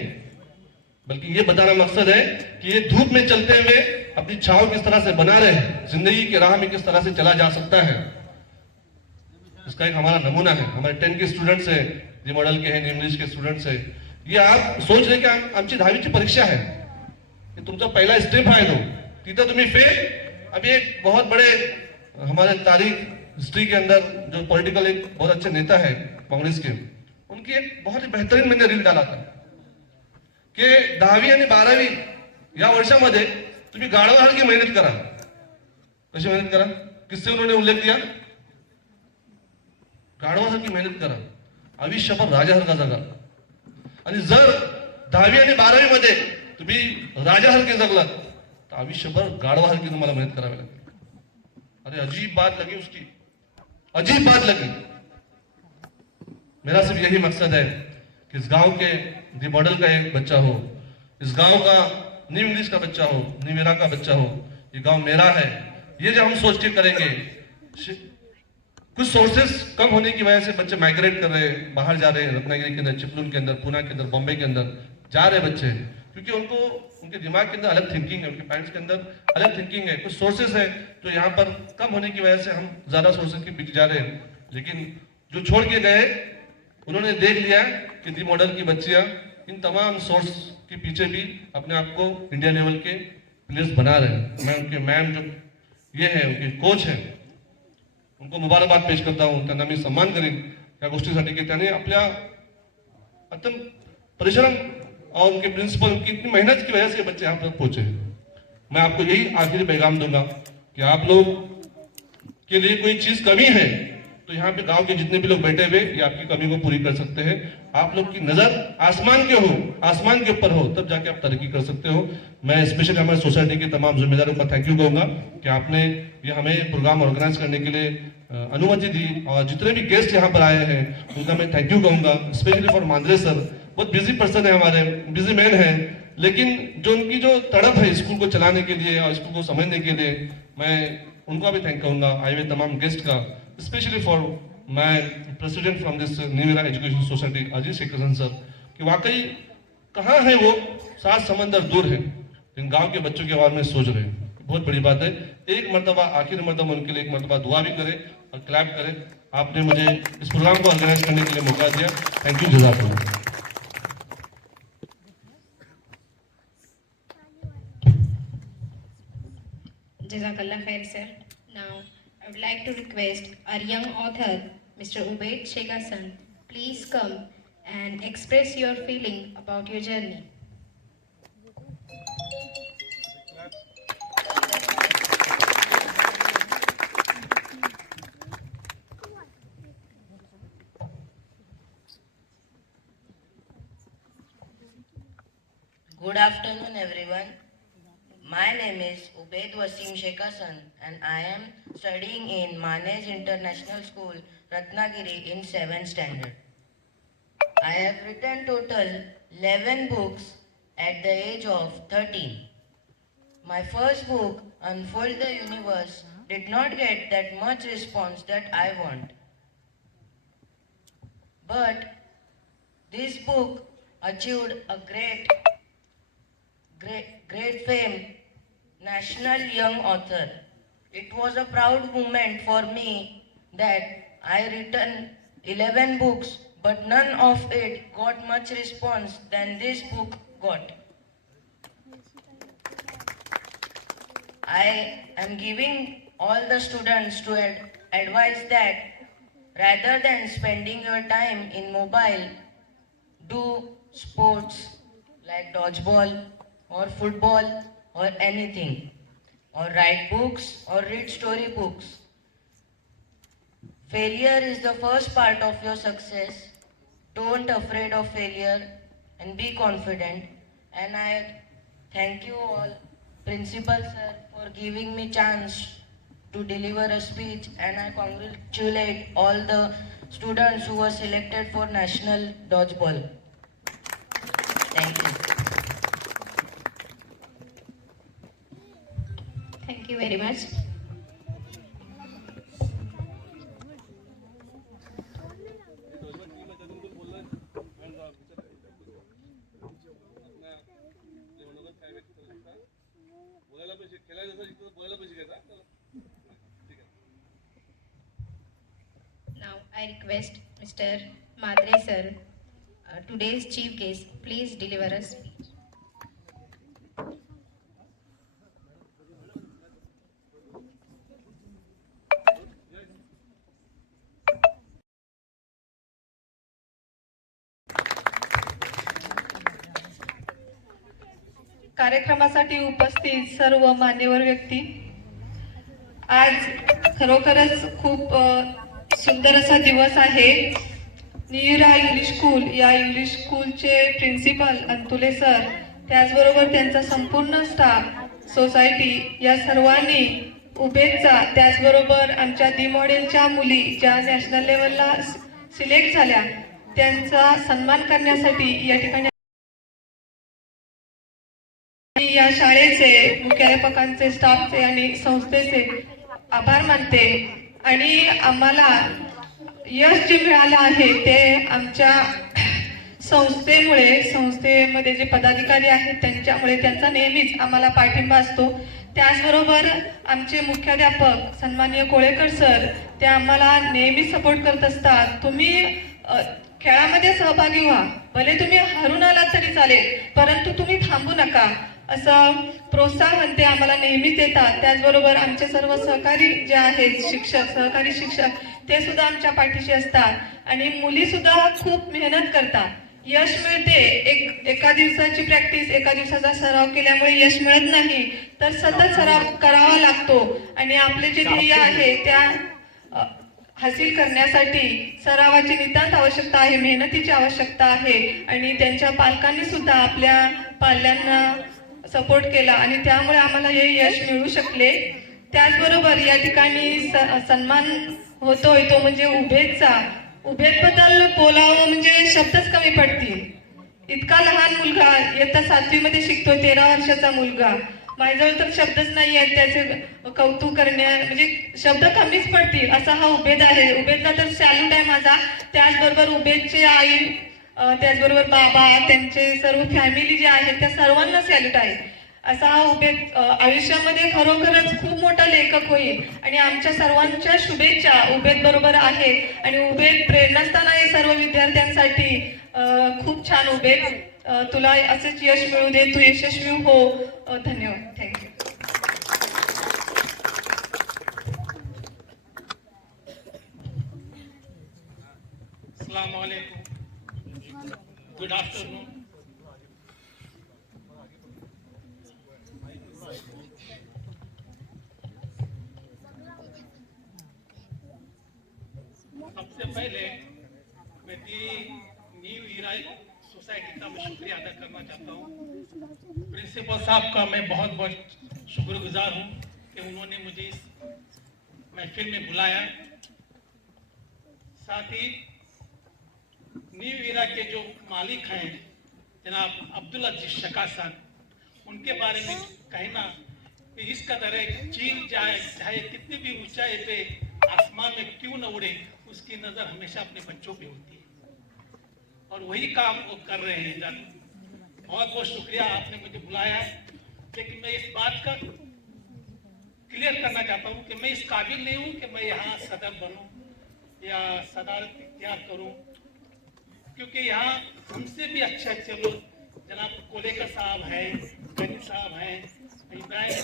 बल्कि ये बताना मकसद है कि ये धूप में चलते हुए अपनी छाव किस तरह से बना रहे हैं, जिंदगी की राह में किस तरह से चला जा सकता है। इसका एक हमारा नमूना है। हमारे 10 के स्टूडेंट्स है, जी मॉडल के हैं, इंग्लिश के स्टूडेंट्स है। ये आप सोच रहे कि आमची 10वीची परीक्षा है, ये तुमचा पहिला स्टेप आहे तो, तिथं तुम्ही फेल। अभी एक बहुत बड़े हमारे तारीख हिस्ट्री के अंदर जो पॉलिटिकल एक बहुत अच्छे नेता है कांग्रेस के, उनकी एक बहुत ही बेहतरीन मैंने रील डाला था कि 10वी आणि 12वी या वर्षामध्ये तुम्ही गाढवासारखी मेहनत करा। कशी मेहनत करा, किससे उन्होंने उल्लेख दिया? गाढवासारखी मेहनत करा, आयुष्यभर राजासारखा जगा। आणि जर 10वी आणि 12वी मध्ये तुम्ही राजासारखे जगलात तो आयुष्यभर गाढवासारखी तुम्हाला मेहनत करावी लागेल। अरे अजीब बात लगी उसकी, अजीब बात लगी। मेरा सिर्फ यही मकसद है कि इस गांव के दी मॉडल का एक बच्चा हो, इस गांव का न्यू इंग्लिश का बच्चा हो, न्यू मेरा का बच्चा हो। ये गांव मेरा है। ये जो हम सोच के करेंगे, कुछ सोर्सेस कम होने की वजह से बच्चे माइग्रेट कर रहे हैं, बाहर जा रहे हैं, रत्नागिरी के अंदर, चिपलून के अंदर, पुणे के अंदर, बॉम्बे के अंदर जा रहे बच्चे, क्योंकि उनको उनके दिमाग के अंदर अलग थिंकिंग है, उनके पेरेंट्स के अंदर अलग थिंकिंग है। कुछ सोर्सेस है जो यहाँ पर कम होने की वजह से हम ज्यादा सोर्सेस के पीछे जा रहे हैं। लेकिन जो छोड़ के गए उन्होंने देख लिया कि दी मॉडल की बच्चियां इन तमाम सोर्स के पीछे भी अपने आप को इंडिया लेवल के प्लेयर्स बना रहे हैं। मैं उनके मैम जो ये है, उनके कोच हैं, उनको मुबारकबाद पेश करता हूं, त्यांना मी सम्मान करेन या गोष्टीसाठी की त्याने आपल्या अत्यंत परिश्रम और उनके प्रिंसिपल की इतनी मेहनत की वजह से बच्चे यहाँ पर पहुंचे। मैं आपको यही आखिरी पैगाम दूंगा कि आप लोग के लिए कोई चीज कमी है तो यहाँ पे गांव के जितने भी लोग बैठे हुए ये आपकी कमी को पूरी कर सकते हैं। आप लोग की नजर आसमान के हो, आसमान के ऊपर हो, तब जाके आप तरक्की कर सकते हो। मैं स्पेशली हमारे सोसाइटी के तमाम जिम्मेदारों का थैंक यू कहूंगा कि आपने ये हमें प्रोग्राम ऑर्गेनाइज करने के लिए अनुमति दी, और जितने भी गेस्ट यहाँ पर आए हैं उनका मैं थैंक यू कहूंगा। स्पेशली फॉर मांद्रे सर, बहुत बिजी पर्सन है, हमारे बिजी मैन है, लेकिन जो उनकी जो तड़प है स्कूल को चलाने के लिए और स्कूल को समझने के लिए, मैं उनका भी थैंक कहूंगा। आए हुए तमाम गेस्ट का, specially for my president from this new era education society Ajit Shekhar sir, कि वाकई कहाँ है वो 7 समंदर दूर है, इन गांव के बच्चों के बारे में सोच रहे हैं, बहुत बड़ी बात है। एक मरतबा, आखिरी मरतबा उनके लिए एक मरतबा दुआ भी करें और क्लैप करें। आपने मुझे इस प्रोग्राम को ऑर्गेनाइज करने के लिए मौका दिया, थैंक यू, जज़ाकल्लाह। Jazakallah khair, sir. Now, I would like to request our young author, Mr. Ubaid Sheikh Hassan, please come and express your feeling about your journey. Good afternoon, everyone. My name is Ubaid Wasim Sheikh Hassan and I am studying in Manej International School, Ratnagiri in 7th standard. I have written total 11 books at the age of 13. My first book, Unfold the Universe, did not get that much response that I want. But this book achieved a great fame, National Young Author. It was a proud moment for me that I written 11 books, but none of it got much response than this book got. I am giving all the students to advise that rather than spending your time in mobile, do sports like dodgeball or football or anything, or write books or read story books. Failure is the first part of your success. Don't afraid of failure and be confident. And I thank you all, Principal Sir, for giving me chance to deliver a speech, and I congratulate all the students who were selected for National Dodgeball. Thank you. Thank you very much. Now I request Mr. Madre sir, today's chief guest, please deliver a speech. कार्यक्रमासाठी उपस्थित सर्व मान्यवर व्यक्ती, आज खरोखरच खूप सुंदर असा दिवस आहे. नियुरा इंग्लिश स्कूल या इंग्लिश स्कूलचे प्रिन्सिपल अंतुले सर, त्याचबरोबर त्यांचा संपूर्ण स्टाफ, सोसायटी या सर्वांनी उबेदचा, त्याचबरोबर आमच्या दी मॉडेलच्या मुली ज्या नॅशनल लेवलला सिलेक्ट झाल्या त्यांचा सन्मान करण्यासाठी या ठिकाणी या शाळेचे, मुख्याध्यापकांचे, स्टाफचे आणि संस्थेचे आभार मानते. आणि आम्हाला यश जे मिळालं आहे ते आमच्या संस्थेमुळे, संस्थेमध्ये जे पदाधिकारी आहेत त्यांच्यामुळे, त्यांचा नेहमीच आम्हाला पाठिंबा असतो. त्याचबरोबर आमचे मुख्याध्यापक सन्माननीय कोळेकर सर, ते आम्हाला नेहमी सपोर्ट करत असतात. तुम्ही खेळामध्ये सहभागी व्हा, भले तुम्ही हरून आलात तरी चालेल, परंतु तुम्ही थांबू नका, असं प्रोत्साहन ते आम्हाला नेहमीच देतात. त्याचबरोबर आमचे सर्व सहकारी जे आहेत, शिक्षक, सहकारी शिक्षक, ते सुद्धा आमच्या पाठीशी असतात. आणि मुली सुद्धा खूप मेहनत करतात. यश मिळते, एका दिवसाची प्रॅक्टिस, एका दिवसाचा सराव केल्यामुळे यश मिळत नाही, तर सतत सराव करावा लागतो. आणि आपले जे ध्येय आहे त्या हासिल करण्यासाठी सरावाची नितांत आवश्यकता आहे, मेहनतीची आवश्यकता आहे. आणि त्यांच्या पालकांनी सुद्धा आपल्या पाल्यांना सपोर्ट केला आणि त्यामुळे आम्हाला हे यश मिळू शकले. त्याचबरोबर या ठिकाणी सन्मान होतोय तो म्हणजे उबेदचा. उबेदबद्दल बोलावं म्हणजे शब्दच कमी पडतील. इतका लहान मुलगा, इयत्ता 7वी मध्ये शिकतोय, 13 वर्षाचा मुलगा, माझ्याजवळ तर शब्दच नाही आहेत त्याचे कौतुक करण्या, म्हणजे शब्द कमीच पडतील असा हा उबेद आहे. उबेदला तर सॅल्यूट आहे माझा. त्याचबरोबर उबेदचे आई, त्याचबरोबर बाबा, त्यांचे सर्व फॅमिली जे आहे त्या सर्वांना सॅल्यूट आहे. असा हा उबेद आयुष्यामध्ये खरोखरच खूप मोठा लेखक होईल. आणि आमच्या सर्वांच्या शुभेच्छा उबेद बरोबर आहेत. आणि उबेद प्रेरणास्थान आहे सर्व विद्यार्थ्यांसाठी. खूप छान उबेद, तुला असेच यश मिळू दे, तू यशस्वी हो. धन्यवाद. थँक्यू. अस्सलाम वालेकुम. Good afternoon. सबसे पहले मैं दी न्यू इरा सोसाइटी का मैं शुक्रिया अदा करना चाहता हूँ। प्रिंसिपल साहब का मैं बहुत बहुत शुक्रगुजार हूँ कि उन्होंने मुझे इस महफिल में बुलाया। साथ ही न्यू ईरा के जो मालिक हैं जनाब अब्दुल अजीज शेखासन, उनके बारे में कहना कि इस कदर है चीन जाए चाहे कितनी भी ऊंचाई पे आसमान में क्यों न उड़े, उसकी नजर हमेशा अपने बच्चों पे होती है और वही काम वो कर रहे हैं। बहुत बहुत शुक्रिया, आपने मुझे बुलाया। लेकिन मैं इस बात का क्लियर करना चाहता हूँ कि मैं इस काबिल नहीं हूँ कि मैं यहाँ सदर बनूँ या सदारत इख्तियार करूँ, क्योंकि यहाँ हमसे भी अच्छे अच्छे लोग जनाब कोलेकर साहब हैं, गनी साहब हैं, इब्राहिम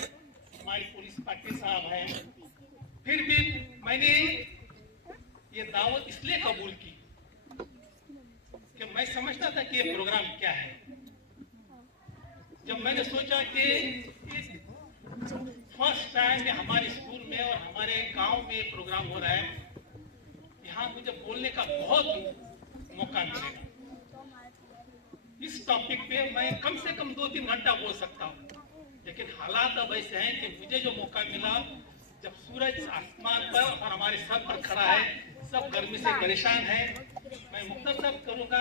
हमारी पुलिस पार्टी साहब हैं। फिर भी मैंने ये दावत इसलिए कबूल की कि मैं समझता था कि ये प्रोग्राम क्या है। जब मैंने सोचा कि फर्स्ट टाइम में हमारे स्कूल में और हमारे गांव में प्रोग्राम हो रहा है, यहाँ मुझे बोलने का बहुत मौका मिलेगा। इस टॉपिक पे मैं कम से कम 2-3 घंटा बोल सकता हूँ, लेकिन हालात अब ऐसे हैं कि मुझे जो मौका मिला, जब सूरज आसमान पर और हमारे सर पर खड़ा है, सब गर्मी से परेशान हैं, मैं मुख्तसर करूंगा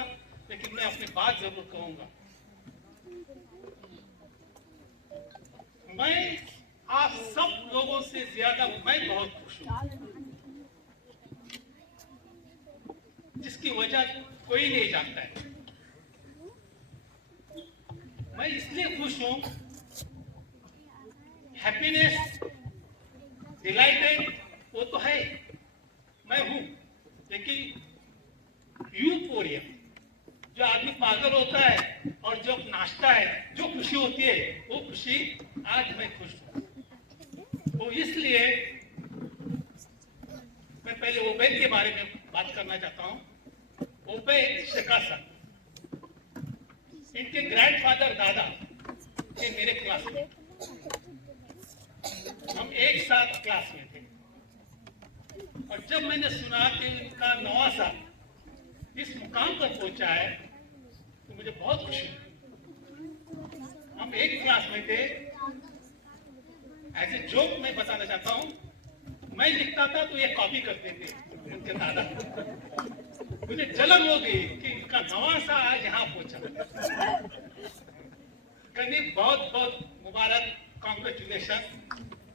लेकिन मैं अपनी बात जरूर कहूंगा। मैं आप सब लोगों से ज्यादा मैं बहुत खुश हूँ, जिसकी वजह कोई नहीं जानता है। मैं इसलिए खुश हूं, हैप्पीनेस, डिलाइटेड वो तो है, मैं हूं, लेकिन यूफोरिया, जो आदमी पागल होता है और जब नाचता है जो खुशी होती है, वो खुशी आज मैं खुश हूं। वो इसलिए मैं पहले ओबैद के बारे में बात करना चाहता हूं। ओबैद शेखासन, इनके ग्रैंडफादर दादा ये मेरे क्लास में, हम एक साथ क्लास में थे। और जब मैंने सुना कि इनका नवासा इस मुकाम पर पहुंचा है तो मुझे बहुत खुशी हुई। हम एक क्लास में थे। ऐसे जोक मैं बताना चाहता हूँ, मैं लिखता था तो ये कॉपी करते थे उनके दादा। मुझे जलन हो गई कि इनका नवासा आज यहाँ पहुंचा। कहीं बहुत बहुत मुबारक, कॉन्ग्रेचुलेशन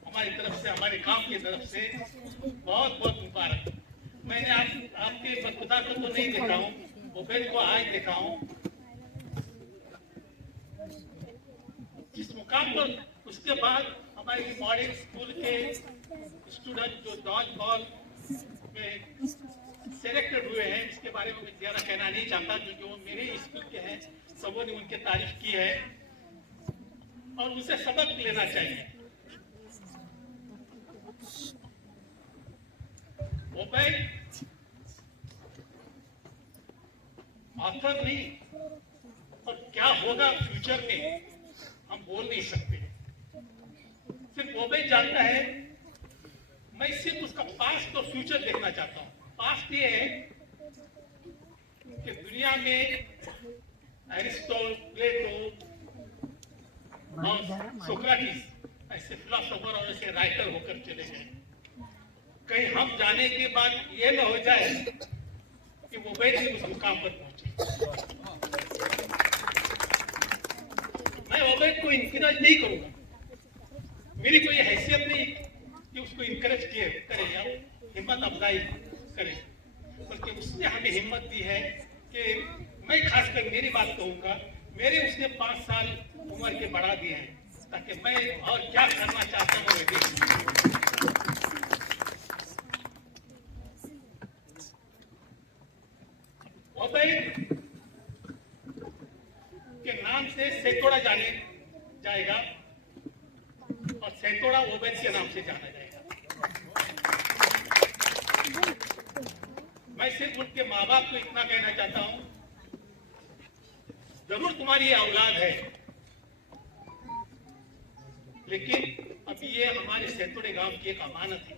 हमारी तरफ से, हमारे गांव की तरफ से बहुत बहुत मुबारक। मैंने आपके बदखुदा को तो नहीं देखा हूँ, ओबैद को आज देखा हूँ। जिस मुकाम पर उसके बाद हमारे मॉडल स्कूल के स्टूडेंट जो डॉज बॉल में सेलेक्टेड हुए हैं, इसके बारे में मैं ज्यादा कहना नहीं चाहता क्योंकि वो मेरे स्कूल के हैं, सबों ने उनकी तारीफ की है और उनसे सबक लेना चाहिए। ओबैद ऑथर नहीं, और क्या होगा फ्यूचर में हम बोल नहीं सकते। सिर्फ ओबैद जानता है, मैं सिर्फ उसका पास्ट और फ्यूचर देखना चाहता हूँ। पास्ट ये है कि दुनिया में एरिस्टोटल, प्लेटो और सोक्रेटिस ऐसे फिलोसोफर और ऐसे राइटर होकर चले गए। कहीं हम जाने के बाद ये न हो जाए कि वो वैसे उस मुकाम पर पहुंचे। मैं ओबैद को इनकरेज नहीं करूंगा, मेरी कोई हैसियत नहीं कि उसको इनकरेज करे या हिम्मत अफजाई करे, बल्कि उसने हमें हिम्मत दी है कि मैं खासकर मेरी बात कहूंगा, मेरे उसने 5 साल उम्र के बढ़ा दिए हैं ताकि मैं और क्या करना चाहता हूँ मैं देखूं। ओबैद के नाम से सेतोड़ा जाने जाएगा और सेतोड़ा ओबैद के नाम से जाना जाएगा। मैं सिर्फ उनके माँ बाप को इतना कहना चाहता हूं, जरूर तुम्हारी ये औलाद है, लेकिन अभी ये हमारे सेतोड़े गांव की एक अमानत है।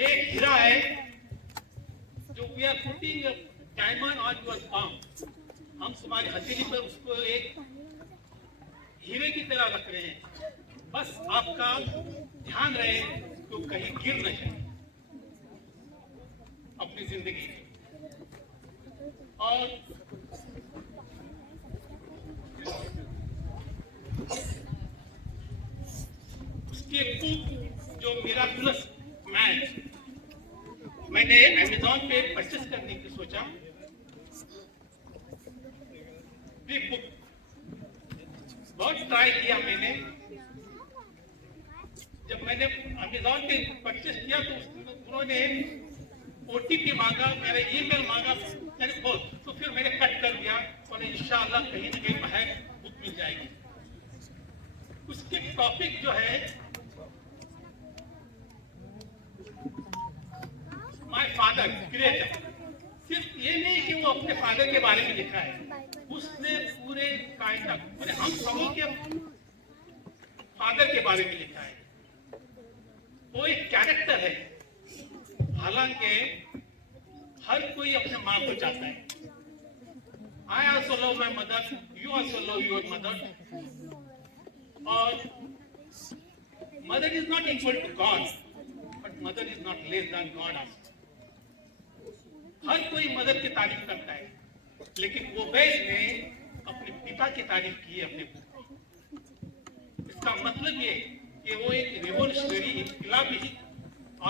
एक हीरा है जो we are putting diamond on your palm, हम तुम्हारी हथेली पर उसको एक हीरे की तरह रख रहे हैं। बस आपका ध्यान रहे कि वो कहीं गिर न जाए अपनी जिंदगी में। और उसकी एक बुक जो मिराकुलस मैच मैंने अमेज़न पे परचेस करने की सोचा। ये बुक बहुत ट्राई किया मैंने। जब मैंने अमेज़न पे परचेस किया तो उन्होंने OTP मांगा, मेरा ईमेल मांगा, मैंने बहुत, तो फिर मैंने कट कर दिया और इंशाअल्लाह कहीं न कहीं बाहर बुक मिल जाएगी। उसके टॉपिक जो है माय फादर क्रिएटर, सिर्फ ये नहीं कि वो अपने फादर के बारे में लिखा है, उसने पूरे कायनात पूरे हम सभी के फादर के बारे में लिखा है। वो एक कैरेक्टर है। हालांकि हर कोई अपने माँ को चाहता है। I also love my mother, you also love your mother. और mother is not equal to God, but mother is not less than God also. हर कोई मदर की तारीफ करता है, लेकिन उबैद ने अपने पिता की तारीफ की है अपने पुत्र। इसका मतलब ये कि वो एक रिवोल्यूशनरी इनकलाबी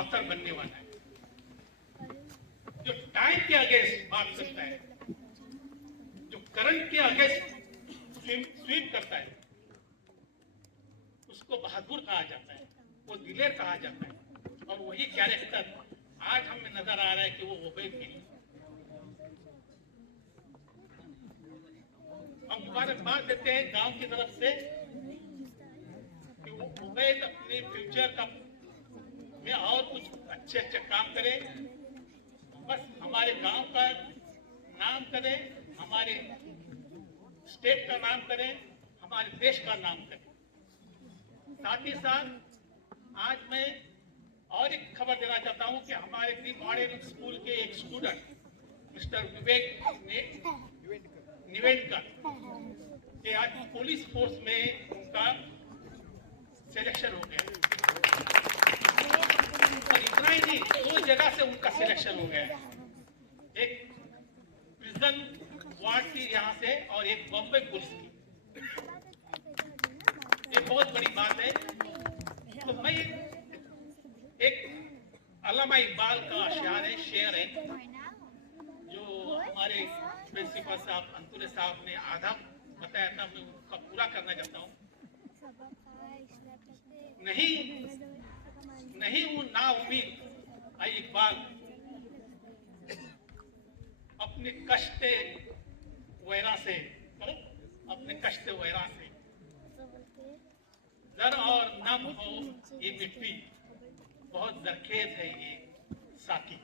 ऑथर बनने वाला है, जो टाइम के अगेंस्ट बात करता है, जो करंट के अगेंस्ट स्वीप करता है, उसको बहादुर कहा जाता है, वो दिलेर कहा जाता है। और वही कैरेक्टर आज हमें नजर आ रहा है कि वो उबैद भी। हम मुबारकबाद देते हैं गांव की तरफ से कि वो उबैद अपने फ्यूचर का में और कुछ अच्छे अच्छे काम करे, बस हमारे गांव का नाम करे, हमारे स्टेट का नाम करे, हमारे देश का नाम करे। साथ ही साथ आज मैं और एक खबर देना चाहता हूं कि हमारे प्री मॉडल स्कूल के एक स्टूडेंट मिस्टर विवेक निवेदकर के आज पुलिस फोर्स में उनका सिलेक्शन हो गया। और इतना ही नहीं, 2 जगह से उनका सिलेक्शन हो गया। एक प्रिजन वार्ड की यहाँ से और एक बॉम्बे पुलिस की। ये बहुत बड़ी बात है। तो मैं एक अल्लामा इकबाल का शेर है जो हमारे प्रिंसिपल साहब अंतुले साहब ने आधा बताया था, मैं उसका पूरा करना चाहता हूँ। नहीं वो ना उम्मीद आई इकबाल अपने कष्ट वैरा से, अपने कष्ट वैरा से जर और नम हो ये मिट्टी, बहुत जरखेज है ये साकी।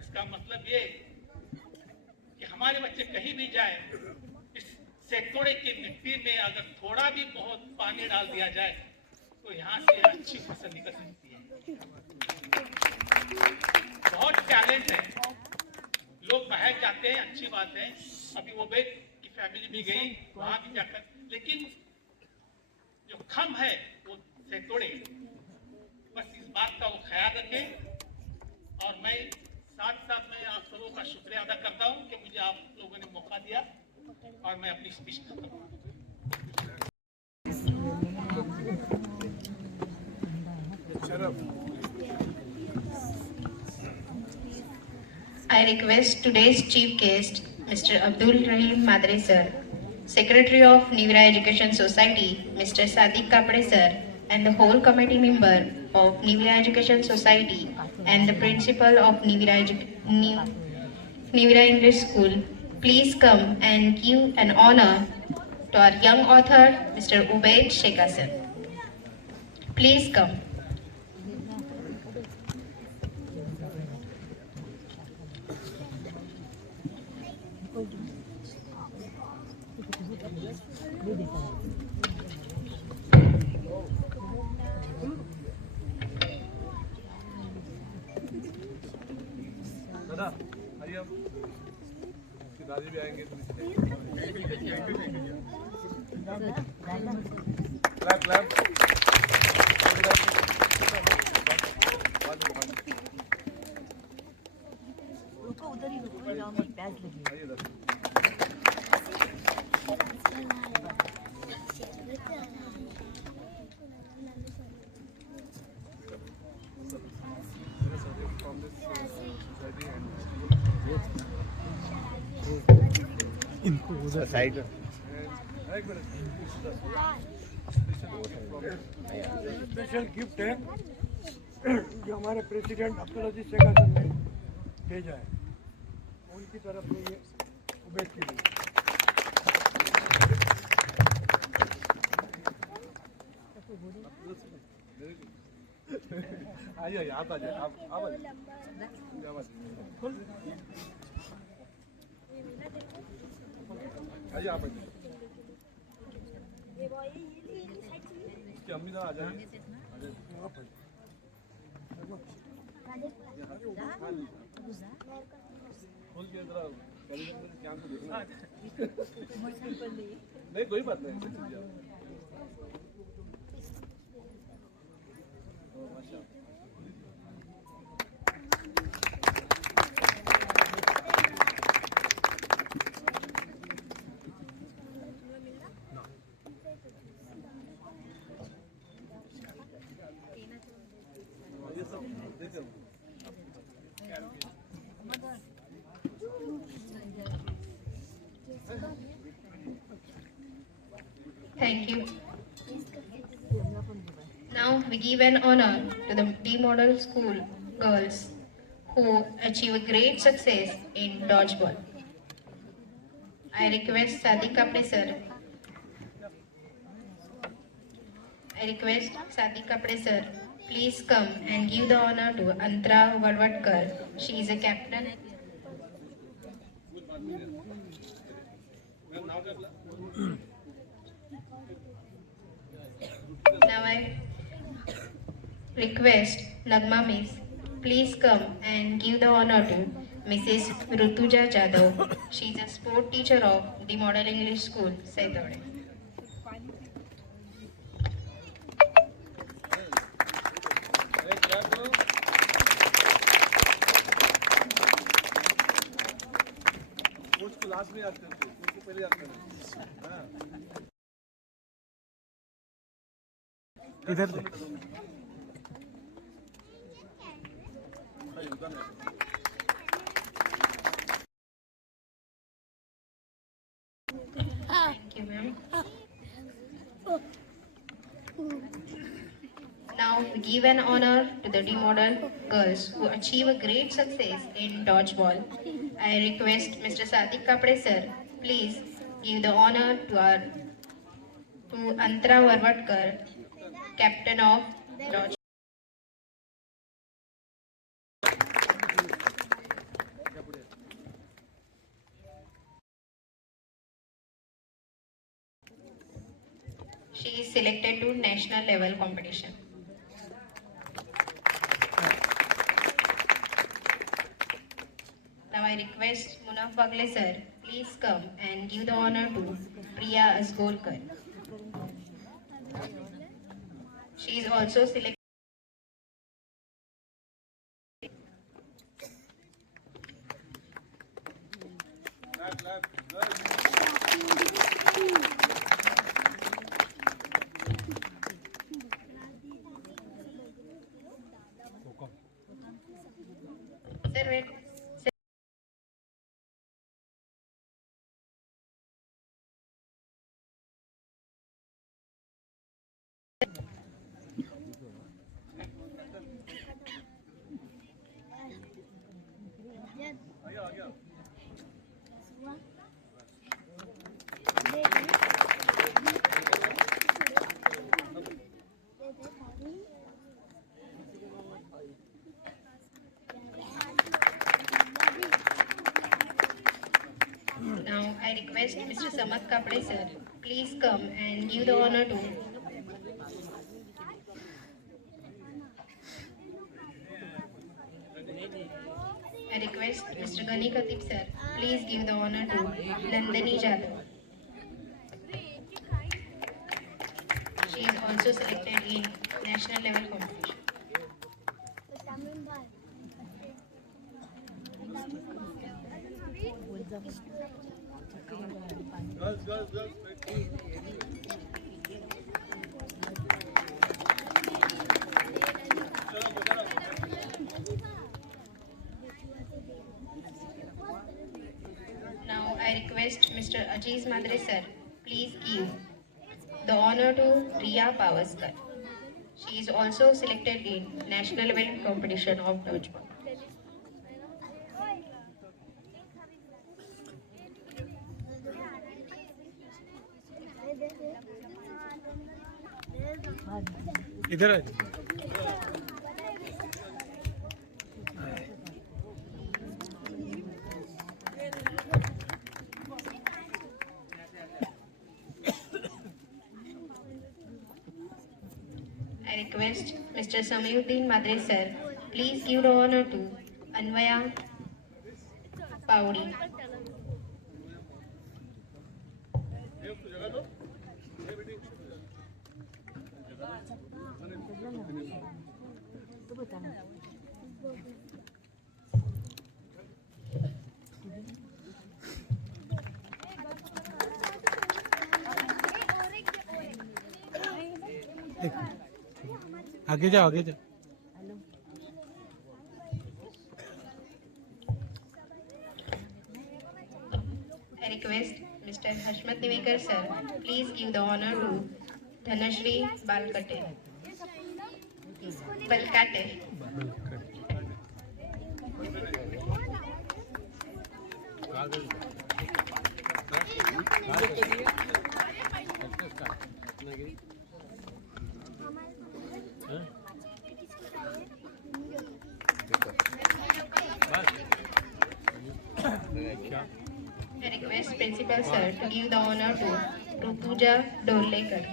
इसका मतलब ये कि हमारे बच्चे कहीं भी जाए, इस सेकोड़े की मिट्टी में अगर थोड़ा भी बहुत पानी डाल दिया जाए तो यहाँ से अच्छी फसल निकल सकती है। बहुत टैलेंट है, लोग बाहर जाते हैं, अच्छी बात है। अभी वो बेट की फैमिली भी गई वहां भी जाकर, लेकिन जो खम है वो सेकोड़े, बस इस बात का वो ख्याल रखें। और मैं साथ साथ में आप सबों का शुक्रिया अदा करता हूँ कि मुझे आप लोगों ने मौका दिया और मैं अपनी स्पीच खत्म करूँ। I request today's chief guest, Mr. Abdul Rahim Madre sir, Secretary of Nivira Education Society, Mr. Sadiq Kapde sir, and the whole committee member of Nivira Education Society and the principal of Nivira English School, please come and give an honor to our young author, Mr. Ubaid Sheikh Hassan. Please come. दादा हम दादी भी आएंगे clap clap side special gift है जो हमारे president Abdul Aziz शेखासन ने भेजा है उनकी तरफ से ये उबैद के लिए आइए आप आ जाइए आप आ जाइए आइए आप इसकी अम्मी जरा आ जाइए खोल के जरा क्या को देखना नहीं कोई बात नहीं Thank you. Now we give an honor to the D Model School girls who achieve great success in dodgeball. I request Sadi Kapde sir. Please come and give the honor to Antra Vadvatkar. She is a captain. Now I request Nagma Miss, please come and give the honor to Mrs. Rutuja Jadhav. She is a sport teacher of the Model English School, Saitawade. Last में याद करते हैं पहले याद करना इधर Thank you, ma'am. Now we give an honor to the D Model girls who achieve a great success in dodgeball. I request Mr. Sadiq Kapde sir, please give the honor to Antra Varvatkar, captain of dodgeball. She is selected to national level competition. Now I request Munaf Bagle sir, please come and give the honor to Priya Asgolkar. She is also selected. Sir, wait. Now I request Mr. Samat Kapde sir, please come and give the honor to I request Mr. Gani Khatib sir, please give the honor to Nandini Jadhav. She is also selected in national level competition. Now I request Mr. Ajiz Madre sir, please give the honor to Riya Pavaskar. She is also selected in national level competition of dodgeball. इधर आ। I request Mr. Samyuddin Madre sir, please give the honor to Anvaya Paudi. आगे जाओ आगे जाओ। I request Mr. Hashmat Nivekar sir, please give the honor to Dhanashri Balkate. Balkate. I request Principal sir to give the honor to Rutuja Dorlekar.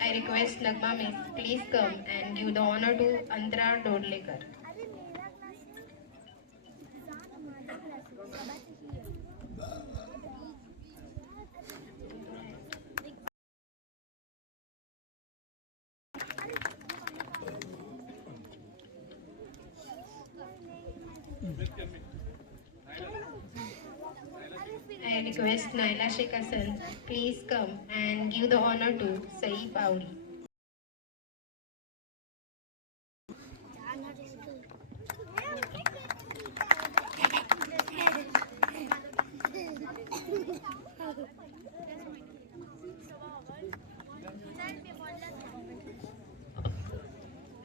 I request Nagma Miss, please come and give the honor to Andra Dorlekar. I request Naila Sheikh Hassan, please come and give the honor to Saeed Pauri.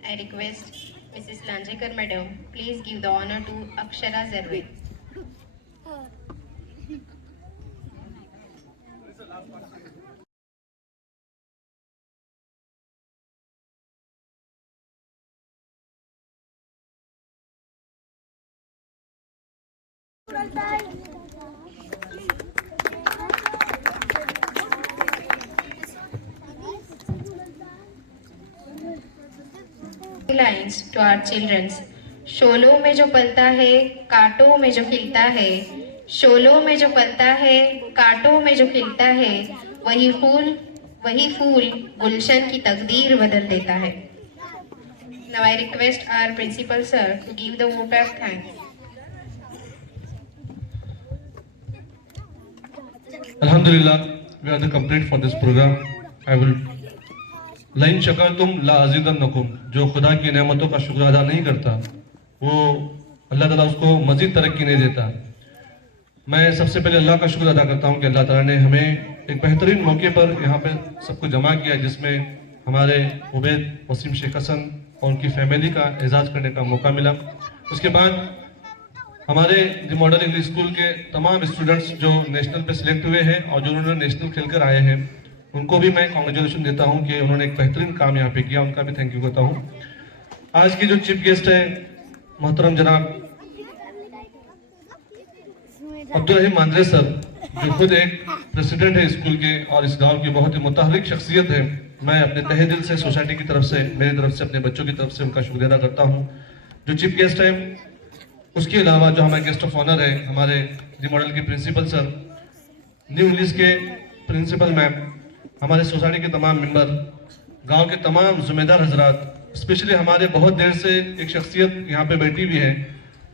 I request Mrs. Lanjekar Madam, please give the honor to Akshara Zarwe. Lines to our childrens. शोलों में जो पलता है, कांटों में जो खिलता है, शोलों में जो पलता है, कांटों में जो खिलता है, वही फूल गुलशन की तकदीर बदल देता है. Now I request our principal sir to give the vote of thanks. Alhamdulillah, we are the complete for this program. I will लाइन शकर तुम लाजीदन नकुम, जो खुदा की नेमतों का शुक्र अदा नहीं करता वो अल्लाह ताला उसको मजीद तरक्की नहीं देता. मैं सबसे पहले अल्लाह का शुक्र अदा करता हूँ कि अल्लाह ताला ने हमें एक बेहतरीन मौके पर यहाँ पे सबको जमा किया, जिसमें हमारे उबैद वसीम शेख हसन और उनकी फैमिली का एजाज़ करने का मौका मिला. उसके बाद हमारे मॉडल इंग्लिश स्कूल के तमाम स्टूडेंट्स जो नेशनल पे सिलेक्ट हुए हैं और जो उन्होंने नेशनल खेल कर आए हैं, उनको भी मैं कॉन्ग्रेचुलेशन देता हूं कि उन्होंने एक बेहतरीन काम यहाँ पे किया, उनका भी थैंक यू करता हूं। आज की जो चीफ गेस्ट है मोहतरम जनाब अब्दुल रहीम मांजरे सर, जो खुद एक प्रेसिडेंट है स्कूल के और इस गांव की बहुत ही मुतहरिक शख्सियत है। मैं अपने तहे दिल से सोसाइटी की तरफ से, मेरी तरफ से, अपने बच्चों की तरफ से उनका शुक्रिया अदा करता हूँ। जो चीफ गेस्ट है उसके अलावा जो हमारे गेस्ट ऑफ ऑनर है, हमारे दी मॉडल के प्रिंसिपल सर, न्यू इंग्लिश के प्रिंसिपल मैम, हमारे सोसाइटी के तमाम मेंबर, गांव के तमाम जिम्मेदार हजरात, स्पेशली हमारे बहुत देर से एक शख्सियत यहाँ पे बैठी हुई है,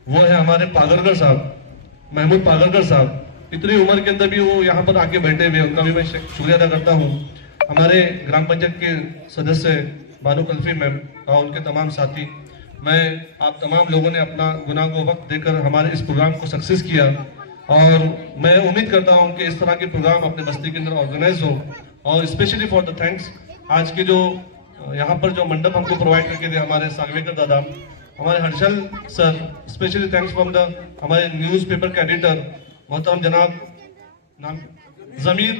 वो है हमारे पागरकर साहब, महमूद पागरकर साहब। इतनी उम्र के अंदर भी वो यहाँ पर आके बैठे हुए, उनका भी मैं शुक्रिया अदा करता हूँ। हमारे ग्राम पंचायत के सदस्य बानू कल्फी मैम और उनके तमाम साथी, मैं आप तमाम लोगों ने अपना गुनाह को वक्त देकर हमारे इस प्रोग्राम को सक्सेस किया और मैं उम्मीद करता हूं कि इस तरह के प्रोग्राम अपने बस्ती के अंदर ऑर्गेनाइज हो। और स्पेशली फॉर द थैंक्स आज के जो यहाँ पर जो मंडप हमको प्रोवाइड करके थे हमारे सागवेकर दादा, हमारे Harshal sir, specially thanks from the हमारे न्यूज़पेपर के एडिटर मोहतरम जनाब नाम जमीर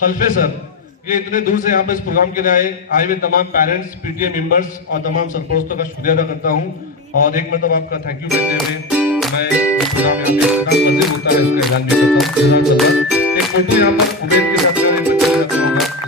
खलफे सर, ये इतने दूर से यहाँ पर इस प्रोग्राम के लिए आए हुए तमाम पेरेंट्स, पीटीए मेंबर्स और तमाम सरपरस्तों का शुक्रिया अदा करता हूँ। और एक मतलब आपका थैंक यू कहते हुए मैं इस प्रोग्राम यहाँ पे इतना मजे होता है इसका ऐलान भी करता हूँ। एक फोटो यहाँ पर उबैद के साथ बच्चे के साथ होगा।